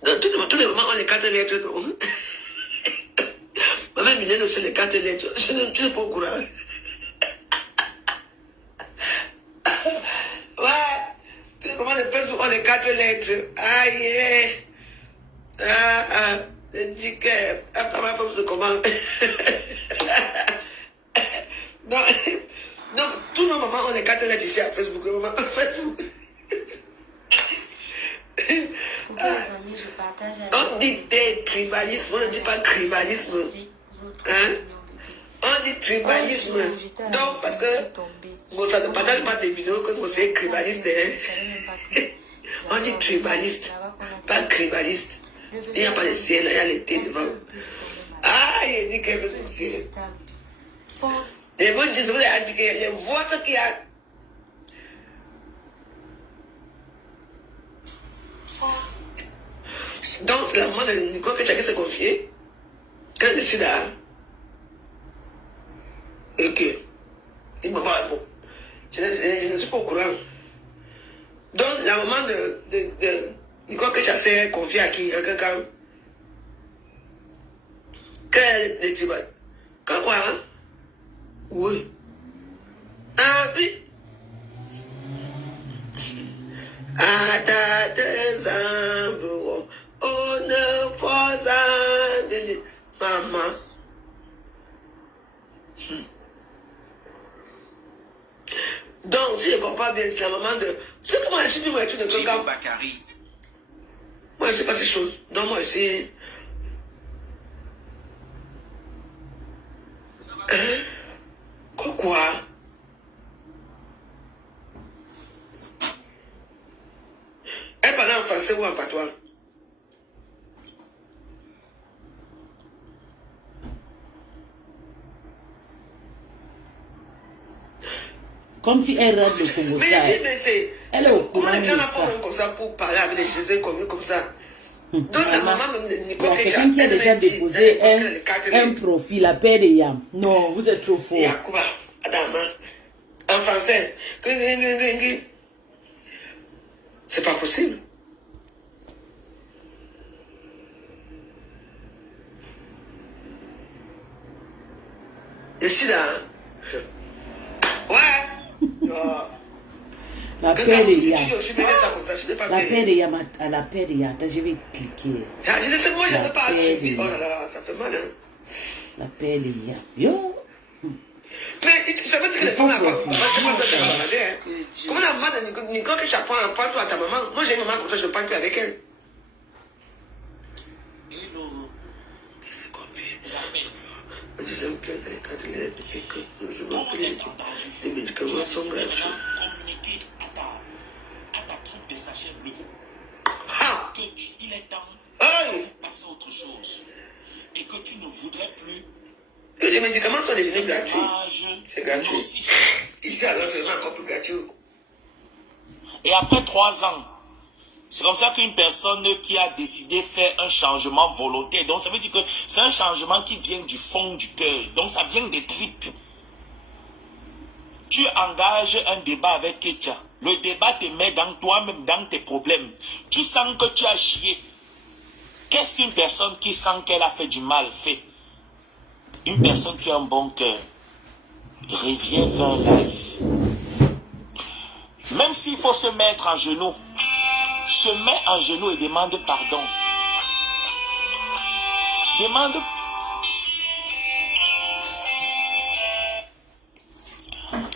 Dans tous les moments, on les 4 lettres. Ma mère me aussi les 4 lettres. Je ne suis pas au courant. Ouais, tous les moments de Facebook, on les 4 lettres. Aïe, je dis que après ma femme se commande. Non, tous nos moments, on les 4 lettres ici à Facebook. Facebook. Amis, je partage on dit tribalisme, on ne dit pas tribalisme. Hein? On dit tribalisme. Donc, parce que ça ne partage pas des vidéos que c'est tribaliste. Hein? On dit tribaliste, pas tribaliste. Il n'y a pas de ciel, il y a l'été devant. Ah, il dit que Facebook c'est. Et vous dites, vous avez dit qu'il y a les voix qui a. Donc, c'est la maman de Nico que chacun s'est confié. Quand elle décide à. Ok. Il m'a pas. Bon. Je ne suis pas au courant. Donc, la maman de Nico que s'est confié à qui? À quelqu'un. Quand elle est dit, quand quoi? Hein? Oui. Ah, oui. À ta désembre. Oh, ne faut maman. Donc, si je comprends bien, c'est la maman de. Tu sais comment elle suit moi, tu de quelqu'un. Moi, je ne sais pas ces choses. Donc, moi, ici. Hein? Quoi? Elle parlait en français ou en patois? Comme si elle rate le Congo. Mais c'est. Elle est au courant. Comment les gens n'ont comme ça pour parler avec les Jésus comme ça? Donc la maman même de Nico il y a quelqu'un qui a déjà déposé un profil, la paix de Yam. Non, vous êtes trop fort. Yakuba, Adama, en français. C'est pas possible. Je suis là. Ouais. La paix de Yam. La paix de Yam, à la paix de Yam. Je vais cliquer. Je ne sais pas, je ne peux pas suivre. Oh là là, ça fait mal, hein. La pelle est yo. Mais ça veut dire que les femmes n'ont pas de hein. Comment la maman de Nico que tu apprends à prendre à ta maman? Moi j'ai une maman comme ça, je ne parle plus avec elle. Qu'est-ce qu'on fait? Je disais que quand il est que nous avons pris des médicaments sont gratuits. Communiquer à ta troupe des sachets bleus. Il est temps de passer à autre chose. Et que tu ne voudrais plus. Que les médicaments sont devenus gratuits. C'est gratuit. Ici, alors, c'est encore plus gratuit. Et après 3 ans, c'est comme ça qu'une personne qui a décidé de faire un changement volontaire. Donc, ça veut dire que c'est un changement qui vient du fond du cœur. Donc, ça vient des tripes. Tu engages un débat avec Ketia. Le débat te met dans toi-même, dans tes problèmes. Tu sens que tu as chié. Qu'est-ce qu'une personne qui sent qu'elle a fait du mal fait? Une personne qui a un bon cœur revient vers un live. Même s'il faut se mettre en genoux, se met en genoux et demande pardon. Demande.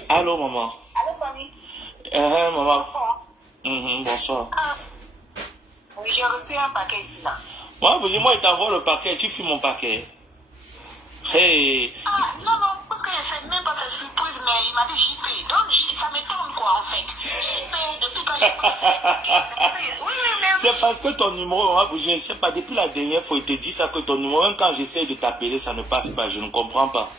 Allô, maman. Allô, famille. Maman. Bonsoir. Bonsoir. Oui, j'ai reçu un paquet ici, là. Moi, il t'envoie le paquet, tu fumes mon paquet. Hey. Non, parce que je ne sais même pas faire surprise, mais il m'a dit j'y paye. Donc, ça m'étonne, quoi, en fait. J'y paye depuis quand j'ai pris ce paquet. Oui, mais c'est parce que ton numéro, je ne sais pas, depuis la dernière fois, il te dit ça, que ton numéro, même quand j'essaie de t'appeler, ça ne passe pas, je ne comprends pas.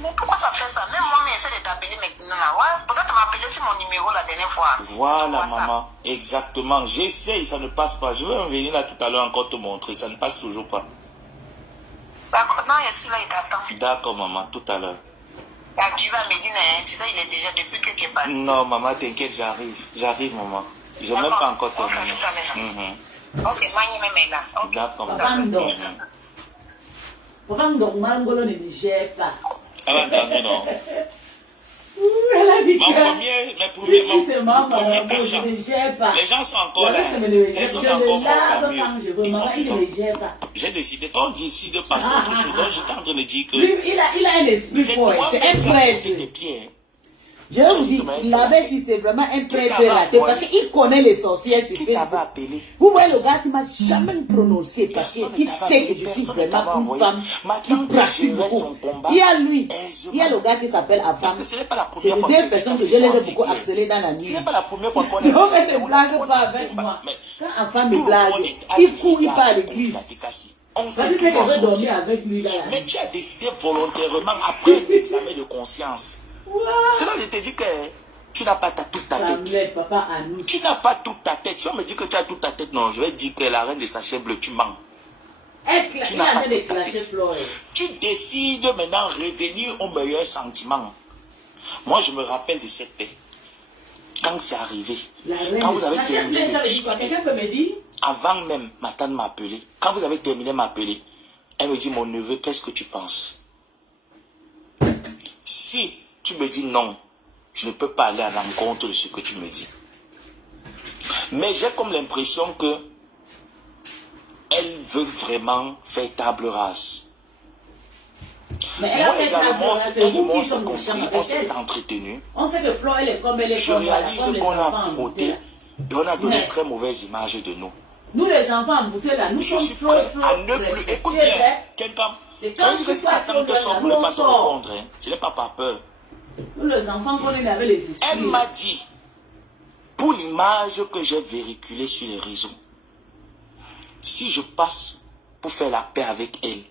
Mais pourquoi ça fait ça? Même moi, j'essaie de t'appeler maintenant. Ouais, c'est peut-être que tu m'as appelé sur mon numéro la dernière fois. Voilà, maman. Exactement. J'essaie, ça ne passe pas. Je vais venir là tout à l'heure encore te montrer. Ça ne passe toujours pas. D'accord. Non, je suis là, il t'attend. D'accord, maman. Tout à l'heure. Tu vas me dire, tu sais, il est déjà depuis que tu es parti. Non, maman, t'inquiète, j'arrive. J'arrive, maman. Je n'ai même pas encore terminé. Ok, moi, je me mets là. D'accord, maman. Papa Mangolo ne gère pas. Elle a entendu, non? Elle a dit mon premier cachet. Les gens sont encore là. Ils sont encore j'ai décidé, quand on décide de passer autre chose, donc j'étais en train de dire que... Il a un esprit fort, c'est un prêtre. Je vais vous dire, l'abbé, c'est vraiment un prêtre raté parce qu'il connaît les sorcières sur Facebook. Vous voyez, le gars, il ne m'a jamais prononcé parce qu'il sait que je suis vraiment une femme qui pratique beaucoup. Il y a lui, il y a le gars qui s'appelle Afam. C'est les deux personnes que je les ai beaucoup harcelées dans la nuit. Ce n'est pas la première fois qu'on est... Non, mais ne blague pas avec moi. Quand Afam me blague, il court, il part à l'église. Parce que c'est que je vais dormir avec lui là. Mais tu as décidé volontairement après l'examen de conscience. C'est là que je te dis que tu n'as pas toute ta tête. Papa à nous. Tu n'as pas toute ta tête. Si on me dit que tu as toute ta tête, non, je vais dire que la reine des sachets bleus, tu mens. Tu n'as pas de clasher Flore. Tu décides maintenant de revenir au meilleur sentiment. Moi, je me rappelle de cette paix. Quand c'est arrivé, quand vous avez terminé, quelqu'un peut me dire? Avant même, ma tante m'a appelé. Quand vous avez terminé m'appeler, elle me dit, mon neveu, qu'est-ce que tu penses? Si tu me dis non, je ne peux pas aller à l'encontre de ce que tu me dis. Mais j'ai comme l'impression que elle veut vraiment faire table rase. Mais moi également, on s'est entretenu. On sait que Flo, elle est comme elle est. Je réalise qu'on a frotté et on a donné très mauvaise image de nous. Nous les enfants envoûtés là, nous sommes trop à ne plus. Écoute bien, quelqu'un. C'est quand tu fais pas tant de son pour ne pas te répondre. Ce n'est pas par peur. Nous les enfants qu'on est avec les esprits. Elle m'a dit, pour l'image que j'ai véhiculée sur les réseaux, si je passe pour faire la paix avec elle,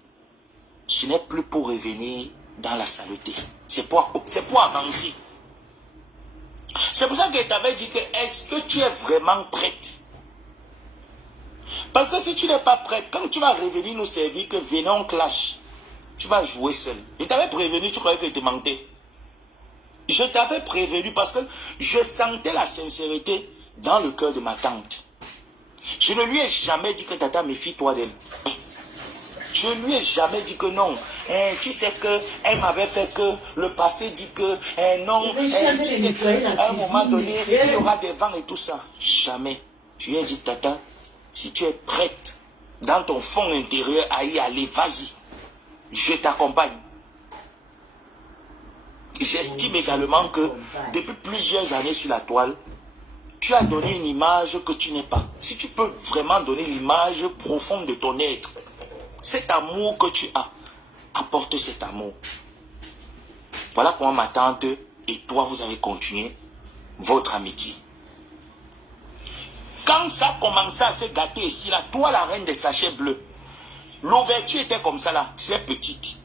ce n'est plus pour revenir dans la saleté. C'est pour avancer. C'est pour ça qu'elle t'avait dit que est-ce que tu es vraiment prête? Parce que si tu n'es pas prête, quand tu vas revenir nous servir, que venez on clash, tu vas jouer seul. Je t'avais prévenu, tu croyais que tu mentais. Je t'avais prévenu parce que je sentais la sincérité dans le cœur de ma tante. Je ne lui ai jamais dit que tata, méfie-toi d'elle. Je ne lui ai jamais dit que non. Tu sais que elle m'avait fait que le passé dit que non. Tu sais qu'à un moment donné, il y aura des vents et tout ça. Jamais. Je lui ai dit, tata, si tu es prête dans ton fond intérieur à y aller, vas-y. Je t'accompagne. J'estime également que depuis plusieurs années sur la toile, tu as donné une image que tu n'es pas. Si tu peux vraiment donner l'image profonde de ton être, cet amour que tu as, apporte cet amour. Voilà comment ma tante et toi, vous avez continué votre amitié. Quand ça commençait à se gâter ici, là, toi, la reine des sachets bleus, l'ouverture était comme ça, là, tu es petite.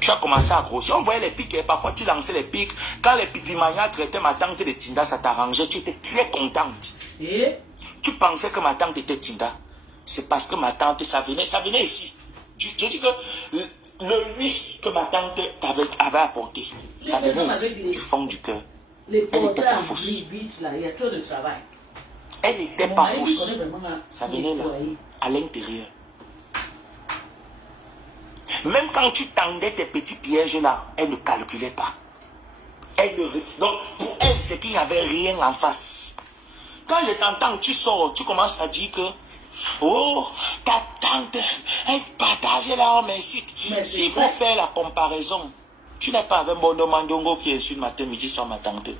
Tu as commencé à grossir. On voyait les pics, et parfois tu lançais les pics. Quand les Pipimania traitaient ma tante de Tinda, ça t'arrangeait, tu étais très contente. Et tu pensais que ma tante était Tinda. C'est parce que ma tante, ça venait ici. Je dis que le huile que ma tante avait apporté, ça venait ici, du fond du cœur. Elle n'était pas fausse. Il y a trop de travail. Elle n'était pas fausse. Ça venait là, à l'intérieur. Même quand tu tendais tes petits pièges là, elle ne calculait pas. Donc pour elle, c'est qu'il n'y avait rien en face. Quand je t'entends, tu sors, tu commences à dire que oh, ta tante, elle partageait là, on m'incite. S'il faut faire la comparaison, tu n'es pas avec Bondo Mandongo qui insulte matin, midi, soir, ma tante.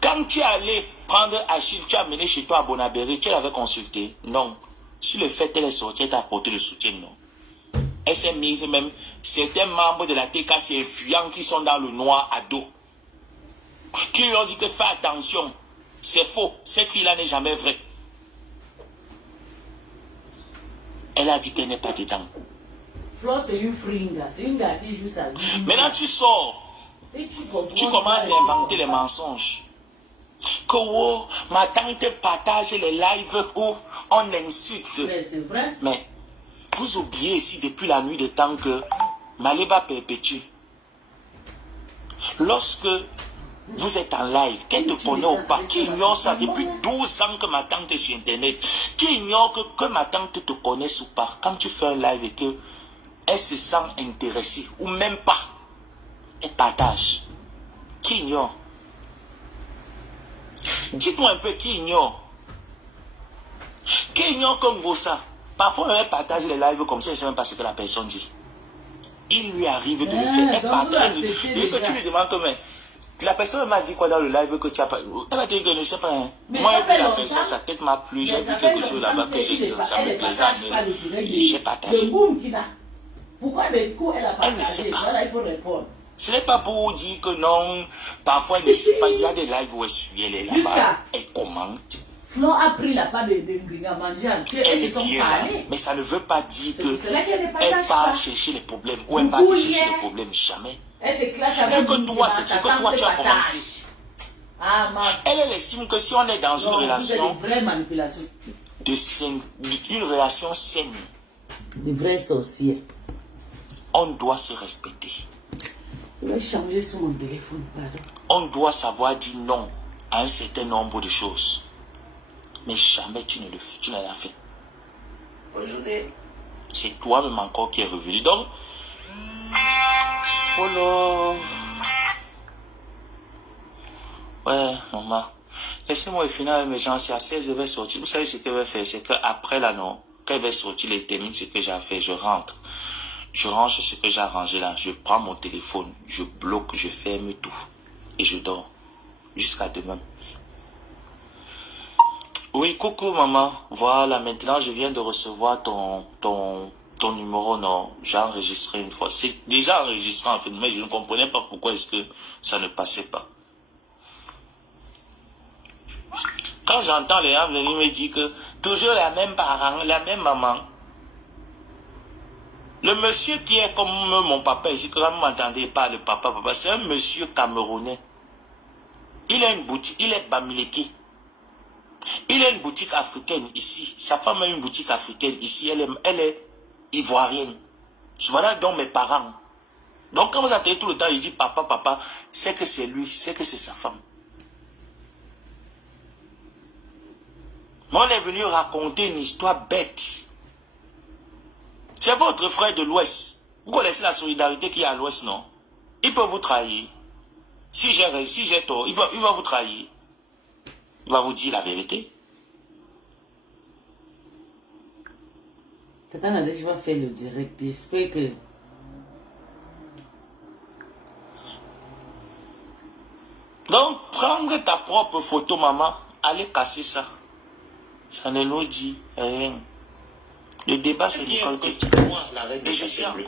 Quand tu es allé prendre Achille, tu as amené chez toi à Bonabéry, tu l'avais consulté? Non. Sur le fait qu'elle est sortie, elle t'a apporté le soutien? Non. Elle s'est mise même, certains membres de la TKC influents qui sont dans le noir à dos, qui lui ont dit que fais attention, c'est faux, cette fille-là n'est jamais vraie. Elle a dit qu'elle n'est pas dedans. Flo, c'est une fringa, c'est une gars qui joue sa vie. Maintenant tu sors, tu commences à inventer les mensonges. Que oh, ma tante partage les lives où on insulte. Mais c'est vrai. Mais vous oubliez ici depuis la nuit des temps que Maléba perpétue. Lorsque vous êtes en live, qu'elle te connaît ou pas, qui ignore ça depuis 12 ans que ma tante est sur internet, qui ignore que ma tante te connaisse ou pas, quand tu fais un live et que elle se sent intéressée ou même pas, elle partage. Qui ignore? Dites-moi un peu qui ignore. Qui ignore comme vous ça? Parfois, elle partage les lives comme ça, elle ne sait même pas ce que la personne dit. Il lui arrive de le faire. Elle partage. Et que tu lui demandes que, mais la personne m'a dit quoi dans le live que tu as pas. Elle va dire que je ne sais pas. Hein. Moi, j'ai vu la personne, sa tête m'a plu, j'ai vu quelque chose là-bas que ça me plaisait. J'ai partagé. Pourquoi des coups elle a partagé? Voilà, il faut répondre. Ce n'est pas pour dire que non, parfois elle ne suit pas. Il y a des lives où elle suit, elle est là-bas, elle commente. Flo a pris la part de Ngringa Mandian. Elle est bien là, mais ça ne veut pas dire qu'elle part chercher les problèmes ou elle part chercher les problèmes, jamais. Elle se clash avec vu que toi, c'est ce que toi tu as commencé. Elle estime que si on est dans une relation une relation saine, de vrais sorciers, on doit se respecter. Je vais changer sur mon téléphone, pardon. On doit savoir dire non à un certain nombre de choses. Mais jamais tu ne l'as fait. Aujourd'hui, c'est toi-même encore qui est revenu. Donc, oh là. Ouais, maman. Laissez-moi finir avec mes gens. C'est à 16 je vais sortir. Vous savez ce que je vais faire? C'est qu'après là, non. Quand elle va sortir, elle termine ce que j'ai fait. Je rentre. Je range ce que j'ai arrangé là. Je prends mon téléphone. Je bloque, je ferme tout. Et je dors. Jusqu'à demain. Oui, coucou maman. Voilà, maintenant je viens de recevoir ton numéro, non. J'ai enregistré une fois. C'est déjà enregistré en fait, mais je ne comprenais pas pourquoi est-ce que ça ne passait pas. Quand j'entends les gens venir me dire que toujours la même parent, la même maman. Le monsieur qui est comme mon papa ici, quand vous m'entendez pas le papa, c'est un monsieur camerounais. Il a une boutique, il est Bamileke. Il a une boutique africaine ici. Sa femme a une boutique africaine ici. Elle est ivoirienne. Voilà donc mes parents. Donc quand vous entendez tout le temps, il dit papa, papa, c'est que c'est lui, c'est que c'est sa femme. On est venu raconter une histoire bête. C'est votre frère de l'Ouest. Vous connaissez la solidarité qu'il y a à l'Ouest, non? Il peut vous trahir. Si j'ai tort, il va vous trahir. Il va vous dire la vérité. Tata Nadège, je vais faire le direct. J'espère que... Donc, prendre ta propre photo, maman, allez casser ça. J'en ai l'autre dit rien. Le débat, c'est l'école que tu vois, la règle de simple.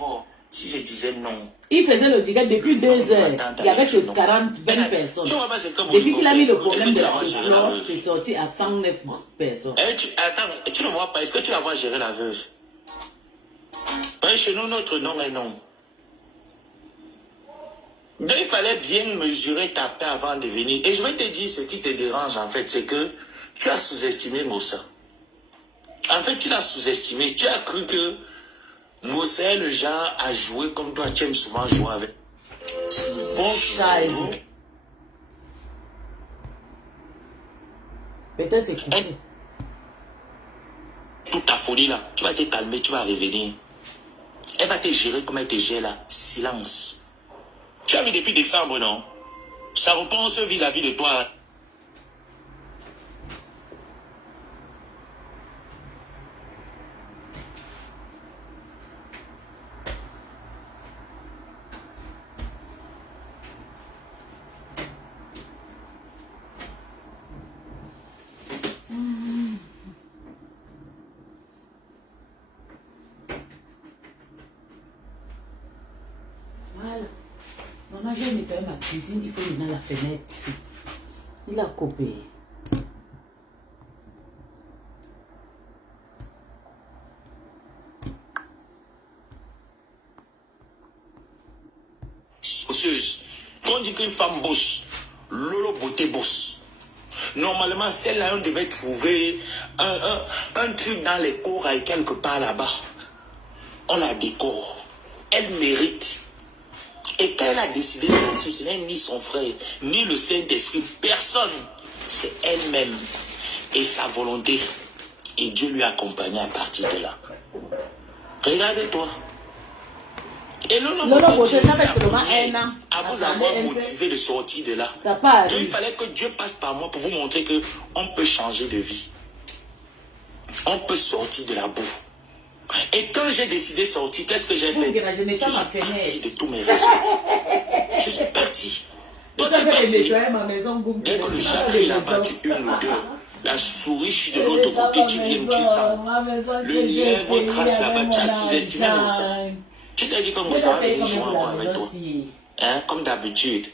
Si je disais non. Il faisait le direct depuis 2 heures. Il y avait que 40-20 personnes. Depuis qu'il a mis le problème de la flore, c'est sorti à 109 personnes. Attends, tu ne vois pas. Est-ce que tu la vois gérer la veuve? Chez nous, notre nom est non. Donc, il fallait bien mesurer ta paix avant de venir. Et je vais te dire ce qui te dérange, en fait, c'est que tu as sous-estimé Moussa. En fait, tu l'as sous-estimé. Tu as cru que Moussa est le genre à jouer comme toi, tu aimes souvent jouer avec. Bonjour. Peut-être c'est coupé. Toute ta folie là, tu vas te calmer, tu vas revenir. Elle va te gérer comme elle te gère là. Silence. Tu as vu depuis décembre, non? Ça repense vis-à-vis de toi. Voilà. Maman, j'ai nettoyé ma cuisine, il faut venir à la fenêtre ici. Il a coupé. Bosseuse. Quand on dit qu'une femme bosse, Lolo Beauté bosse. Normalement, celle-là, on devait trouver un truc dans les cours et quelque part là-bas. On la décore. Elle mérite. Et quand elle a décidé de sortir, ce n'est ni son frère, ni le Saint-Esprit, personne. C'est elle-même et sa volonté. Et Dieu lui a accompagné à partir de là. Regarde-toi. Et Lolo Beauté, ça fait seulement 1 an. à vous avoir motivé de sortir de là. Ça part. Donc, il fallait que Dieu passe par moi pour vous montrer qu'on peut changer de vie. On peut sortir de la boue. Et quand j'ai décidé de sortir, qu'est-ce que j'ai fait? Je suis parti de tous mes réseaux. Je suis parti. Toi, tu es parti. Dès que le chat il a battu une ou deux, la souris chie de l'autre côté, tu viens, tu sens. Le lièvre crache là-bas, tu as sous-estimé Moussa. Tu t'es dit que Moussa va venir jouer encore avec toi. Hein, comme d'habitude.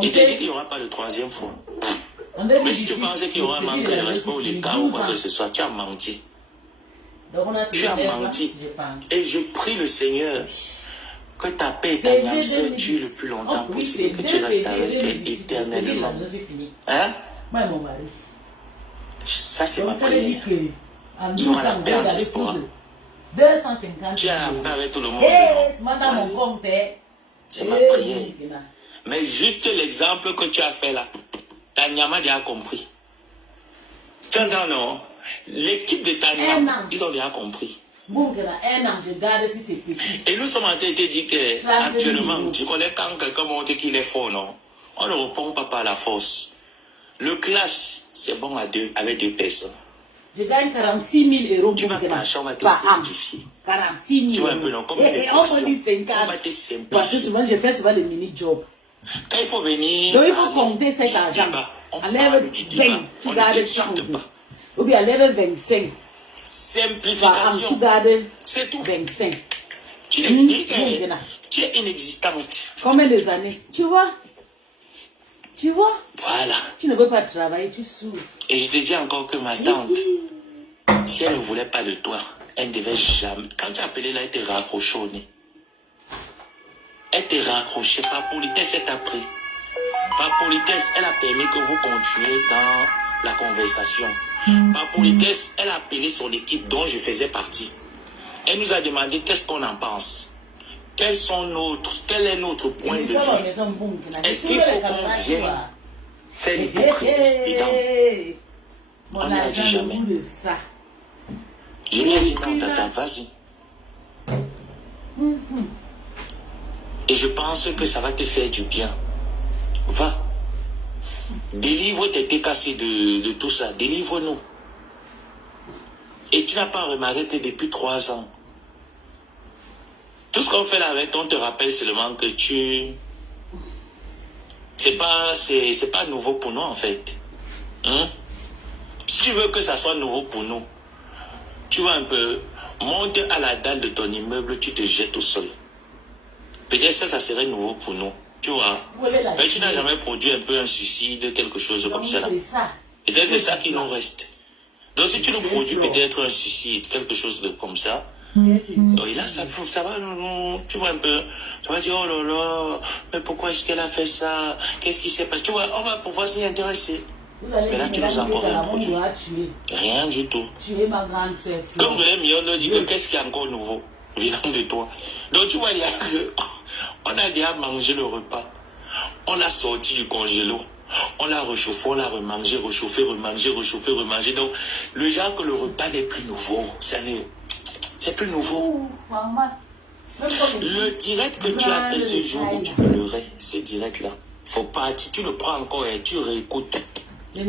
Il t'a dit qu'il n'y aura pas de 3e fois. Mais si tu pensais qu'il y aura un manque de respect ou les cas ou quoi que ce soit, tu as menti. Tu as menti. Et je prie le Seigneur que ta paix et ta âme se durent le plus longtemps possible, que tu restes avec elle éternellement. Hein? Ça, c'est ma prière. Il y aura la paix en diaspora. 250 tu as appris avec tout le monde. C'est ma prière. Mais juste l'exemple que tu as fait là, Tanyama a compris. Tu entends, non? L'équipe de Tanyama, ils ont bien compris. Et nous sommes en train de te dire qu'actuellement, tu connais quand quelqu'un montre qu'il est fort, non? On ne répond pas par la force. Le clash, c'est bon avec 2 personnes. Je gagne 46 000 euros tu vas pas, on va te simplifier. 46 000 tu vois un peu, non? Comme et on me dit 50. On va te simplifier. Parce que souvent, je fais souvent les mini-jobs. Quand il faut venir... Donc, il faut compter cet argent. À l'heure 20, tu gardes 50. Ou bien à l'heure 25. Simplification. Tu gardes c'est tout. 25. Tu es inexistante. Combien des années? Tu vois? Tu vois? Voilà. Tu ne veux pas travailler, tu souffres. Et je te dis encore que ma tante, si elle ne voulait pas de toi, elle ne devait jamais... Quand tu as appelé là, elle te raccrochait au nez. Elle te raccrochait. Par politesse, elle t'a pris. Par politesse, elle a permis que vous continuiez dans la conversation. Par politesse, elle a appelé son équipe dont je faisais partie. Elle nous a demandé qu'est-ce qu'on en pense. Quel est notre point de vue? Est-ce qu'il faut qu'on vienne faire l'hypocrisie dedans? On n'a dit jamais. Je lui ai dit non, tata, vas-y. Et je pense que ça va te faire du bien. Va. Délivre tes TKC de tout ça. Délivre-nous. Et tu n'as pas remarqué que depuis 3 ans, Tout ce qu'on fait là avec, on te rappelle seulement que c'est pas nouveau pour nous en fait. Hein? Si tu veux que ça soit nouveau pour nous, tu vas un peu, monte à la dalle de ton immeuble, tu te jettes au sol. Peut-être ça serait nouveau pour nous. Tu vois, mais tu n'as jamais produit un peu un suicide, quelque chose comme ça là. Peut-être c'est ça qui nous reste. Donc si tu nous produis peut-être un suicide, quelque chose de comme ça, et là ça va, tu vois un peu, tu vas dire oh là là, mais pourquoi est-ce qu'elle a fait ça? Qu'est-ce qui s'est passé? Tu vois, on va pouvoir s'y intéresser. Mais là tu nous as encore rien produit. Rien du tout. Comme de l'aime, on nous dit que qu'est-ce qui est encore nouveau venant de toi. Donc tu vois, il y a que on a déjà mangé le repas, on l'a sorti du congélo, on l'a réchauffé, on l'a remangé, réchauffé, remangé, réchauffé, remangé. Donc, le genre que le repas n'est plus nouveau, c'est plus nouveau. Le direct que tu as fait ce jour où tu pleurais, ce direct-là, faut pas, tu le prends encore et tu réécoutes.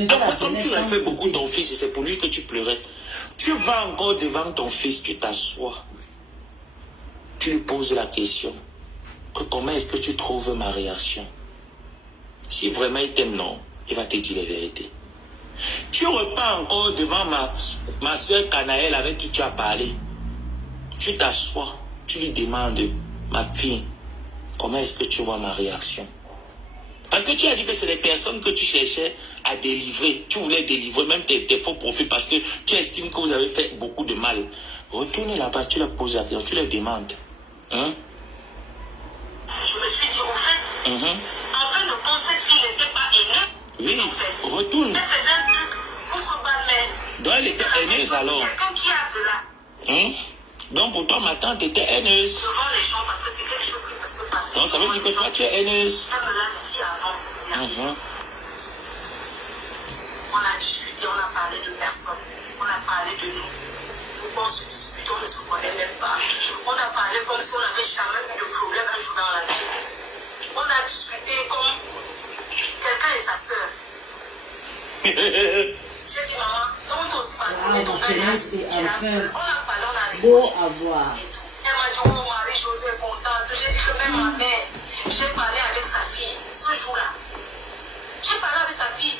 Après, comme tu respectes beaucoup ton fils, et c'est pour lui que tu pleurais, tu vas encore devant ton fils, tu t'assois, tu lui poses la question. Comment est-ce que tu trouves ma réaction? Si vraiment il t'aime, non, il va te dire la vérité. Tu repars encore devant ma soeur Canaël avec qui tu as parlé. Tu t'assois, tu lui demandes, ma fille, comment est-ce que tu vois ma réaction? Parce que tu as dit que c'est les personnes que tu cherchais à délivrer. Tu voulais délivrer même tes faux profils parce que tu estimes que vous avez fait beaucoup de mal. Retourne là-bas, tu leur poses la question, tu leur demandes. Hein? Je me suis dit, en fait, en fin de compte, cette fille n'était pas haineuse. Oui, en fait. retourne. Elle faisait un truc pour se battre. Donc elle était haineuse alors. Quelqu'un qui a de là. Donc pour toi, ma tante était haineuse. Devant les gens, parce que c'est quelque chose qui peut se passer. Donc ça veut dire que toi, tu es haineuse. Elle me l'a dit avant. On a discuté, on a parlé de personnes. On a parlé de nous. Pourquoi on se dispute, on ne se connaît même pas. On a parlé comme si on n'avait jamais eu de problème un jour dans la vie. On a discuté comme quelqu'un et sa soeur. J'ai dit, maman, donc toi aussi parce qu'on est tombé là. On a parlé, on a rigolé. Elle m'a dit, oh Marie-Josée est contente. J'ai dit que même ma mère, j'ai parlé avec sa fille ce jour-là. J'ai parlé avec sa fille.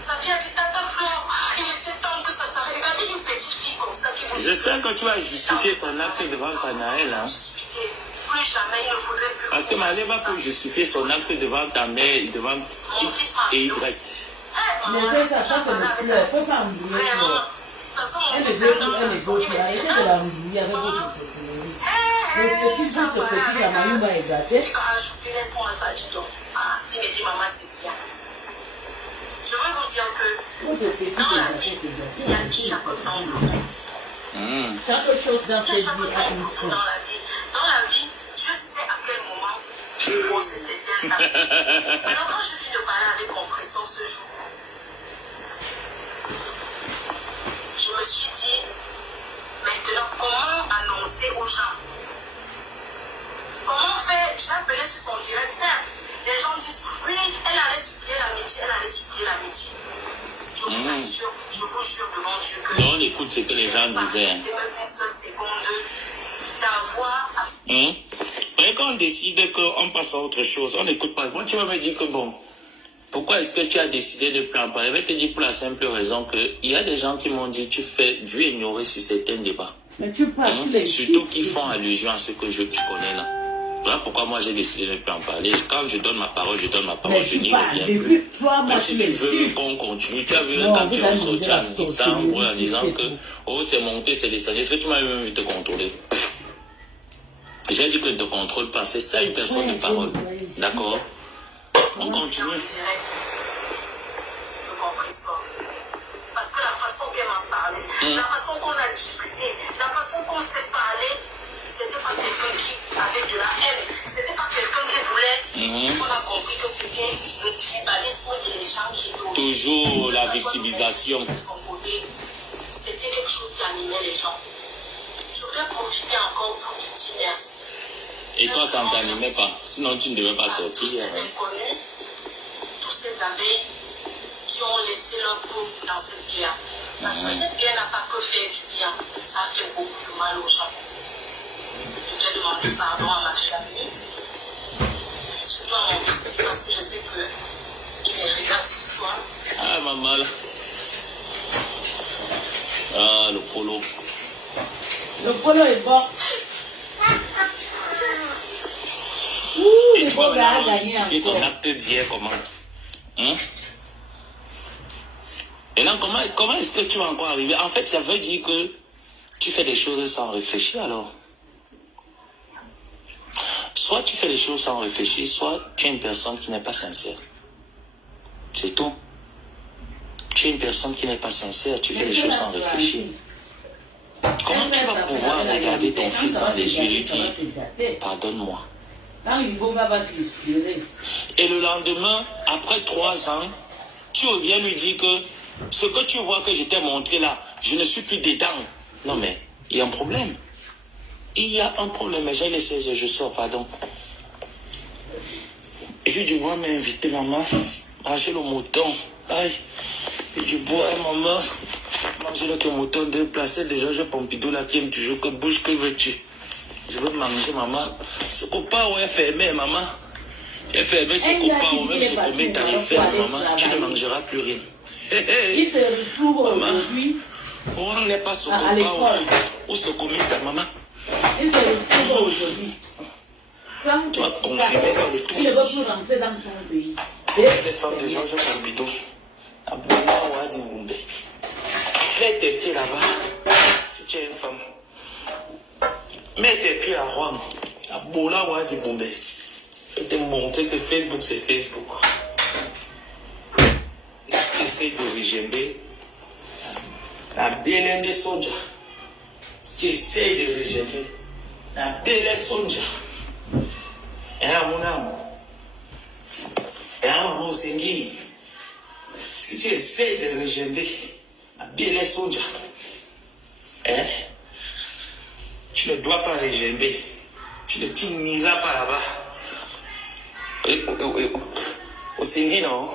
Sa fille a dit, Tata Flore, il était temps que ça s'arrête. Regardez une petite fille comme ça qui vous... J'espère que tu vas justifier son acte devant Canaël. Hein? Plus jamais, il ne faudrait plus... Parce que Marie va pour justifier son acte devant ta mère, devant X et Y. Mais c'est ça, c'est le pleur. Faut pas oublier elle ne veut plus, elle ne veut plus. Arrêtez de la oublier avec votre sorcellerie. Le petit bout de petit, la maïma est gâtée. Laisse-moi ça, dis donc. Il me dit, maman, c'est bien. Je veux vous dire que dans la vie, il y a chaque temps pour tout. Chaque chose dans cette vie a une fin. Dans la vie, Dieu sait à quel moment il pose certaines actes. Maintenant, quand je viens de parler avec compression ce jour, je me suis dit, maintenant, comment annoncer aux gens? Comment faire? J'ai appelé sur son direct, certes. Les gens disent, oui, elle allait supplier l'amitié, elle allait supplier l'amitié. Je vous assure, je vous jure devant Dieu que... Non, on écoute ce que les gens disaient. Même une seule seconde d'avoir... Et quand on décide qu'on passe à autre chose, on n'écoute pas. Moi, tu vas me dire que bon, pourquoi est-ce que tu as décidé de ne plus en parler? Je vais te dire pour la simple raison qu'il y a des gens qui m'ont dit, tu ignorer sur certains débats. Mais tu parles, tu les surtout qui font allusion à ce que tu connais là. Voilà pourquoi moi j'ai décidé de ne plus en parler. Quand je donne ma parole, je donne ma parole, je n'y reviens plus. Même si tu veux qu'on continue, tu as vu quand tu as sorti en décembre en disant que oh c'est monté, c'est descendu. Est-ce que tu m'as même envie de te contrôler? J'ai dit que ne te contrôle pas, c'est ça une personne de parole. D'accord? On continue. Parce que la façon qu'elle m'a parlé, la façon qu'on a discuté, la façon qu'on s'est parlé, c'était pas quelqu'un qui avait de la haine, c'était pas quelqu'un qui voulait. On a compris que c'était le tribalisme et les gens qui étaient toujours la victimisation. De son côté, c'était quelque chose qui animait les gens. Je voudrais profiter encore pour te dire merci. Et toi, ça ne t'animait pas, sinon tu ne devais pas sortir. Tous ces inconnus, tous ces abeilles qui ont laissé leur peau dans cette guerre. Parce que cette guerre n'a pas que fait du bien, ça a fait beaucoup de mal aux gens. Je vais demander pardon à ma famille, surtout à mon fils, parce que je sais qu'il me regarde ce soir. Ah, maman, là. Ah, le polo. Le polo est bon. Et le tu vas polo a maintenant gagné justifier ton encore. acte d'hier comment? Hein? Et là, comment est-ce que tu vas encore arriver? En fait, ça veut dire que tu fais des choses sans réfléchir alors. Soit tu fais des choses sans réfléchir, soit tu es une personne qui n'est pas sincère. C'est tout. Tu es une personne qui n'est pas sincère, tu fais des choses sans réfléchir. Comment tu vas pouvoir regarder ton fils dans les yeux et lui dire « Pardonne-moi » Quand il faut, va s'inspirer. Et le lendemain, après 3 ans, tu reviens lui dire que ce que tu vois que je t'ai montré là, je ne suis plus dedans. Non mais, il y a un problème. Il y a un problème, mais j'ai laissé, je sors, pardon. Jules Dubois m'a invité, maman, manger le mouton. Aïe, Jules Dubois, maman, manger le mouton, déplacer déjà, je Pompidou là qui aime toujours que bouge, que veux-tu? Je veux manger, maman. Ce copain, ouais, fermé, maman. J'ai fermé ce copain, même ce copain t'arrive fermé, maman. Tu ne mangeras plus rien. Il se retrouve aujourd'hui. On n'est pas ce copain, ou ce copain ta maman. Il se retrouve aujourd'hui. Sans tu vas confirmer sur le tout. Il ne va plus rentrer dans son pays. Cette femme de Georges Pompidou. Aboula Wadi Boumbe. Mets tes pieds là-bas. Si tu es une femme. Mets tes pieds à Rouen. Aboula Wadi Boumbe. Je vais te montrer que Facebook, c'est Facebook. Essaye de regember. La belle des soldats. Si tu essayes de regember. La belle soldats. Et à mon âme. Et à mon singui. Si tu essayes de regember. La belle soldats. Hein? Tu ne dois pas regember. Tu ne t'iras pas là-bas. Au singui, non?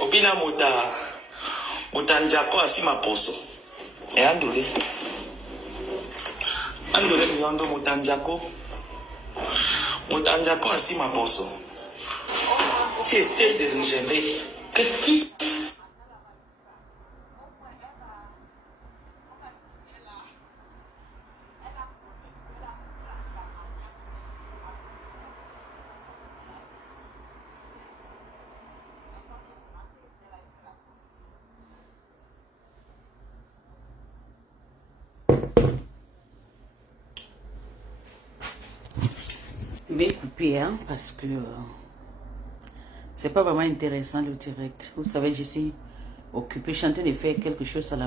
Obina mutanjako asima poso. E andole. Andole miyando mutanjako. Mutanjako asima poso. Tu essaies de regember. Que qui? Je vais couper hein, parce que c'est pas vraiment intéressant le direct. Vous savez, je suis occupée, je suis en train de faire quelque chose à la maison.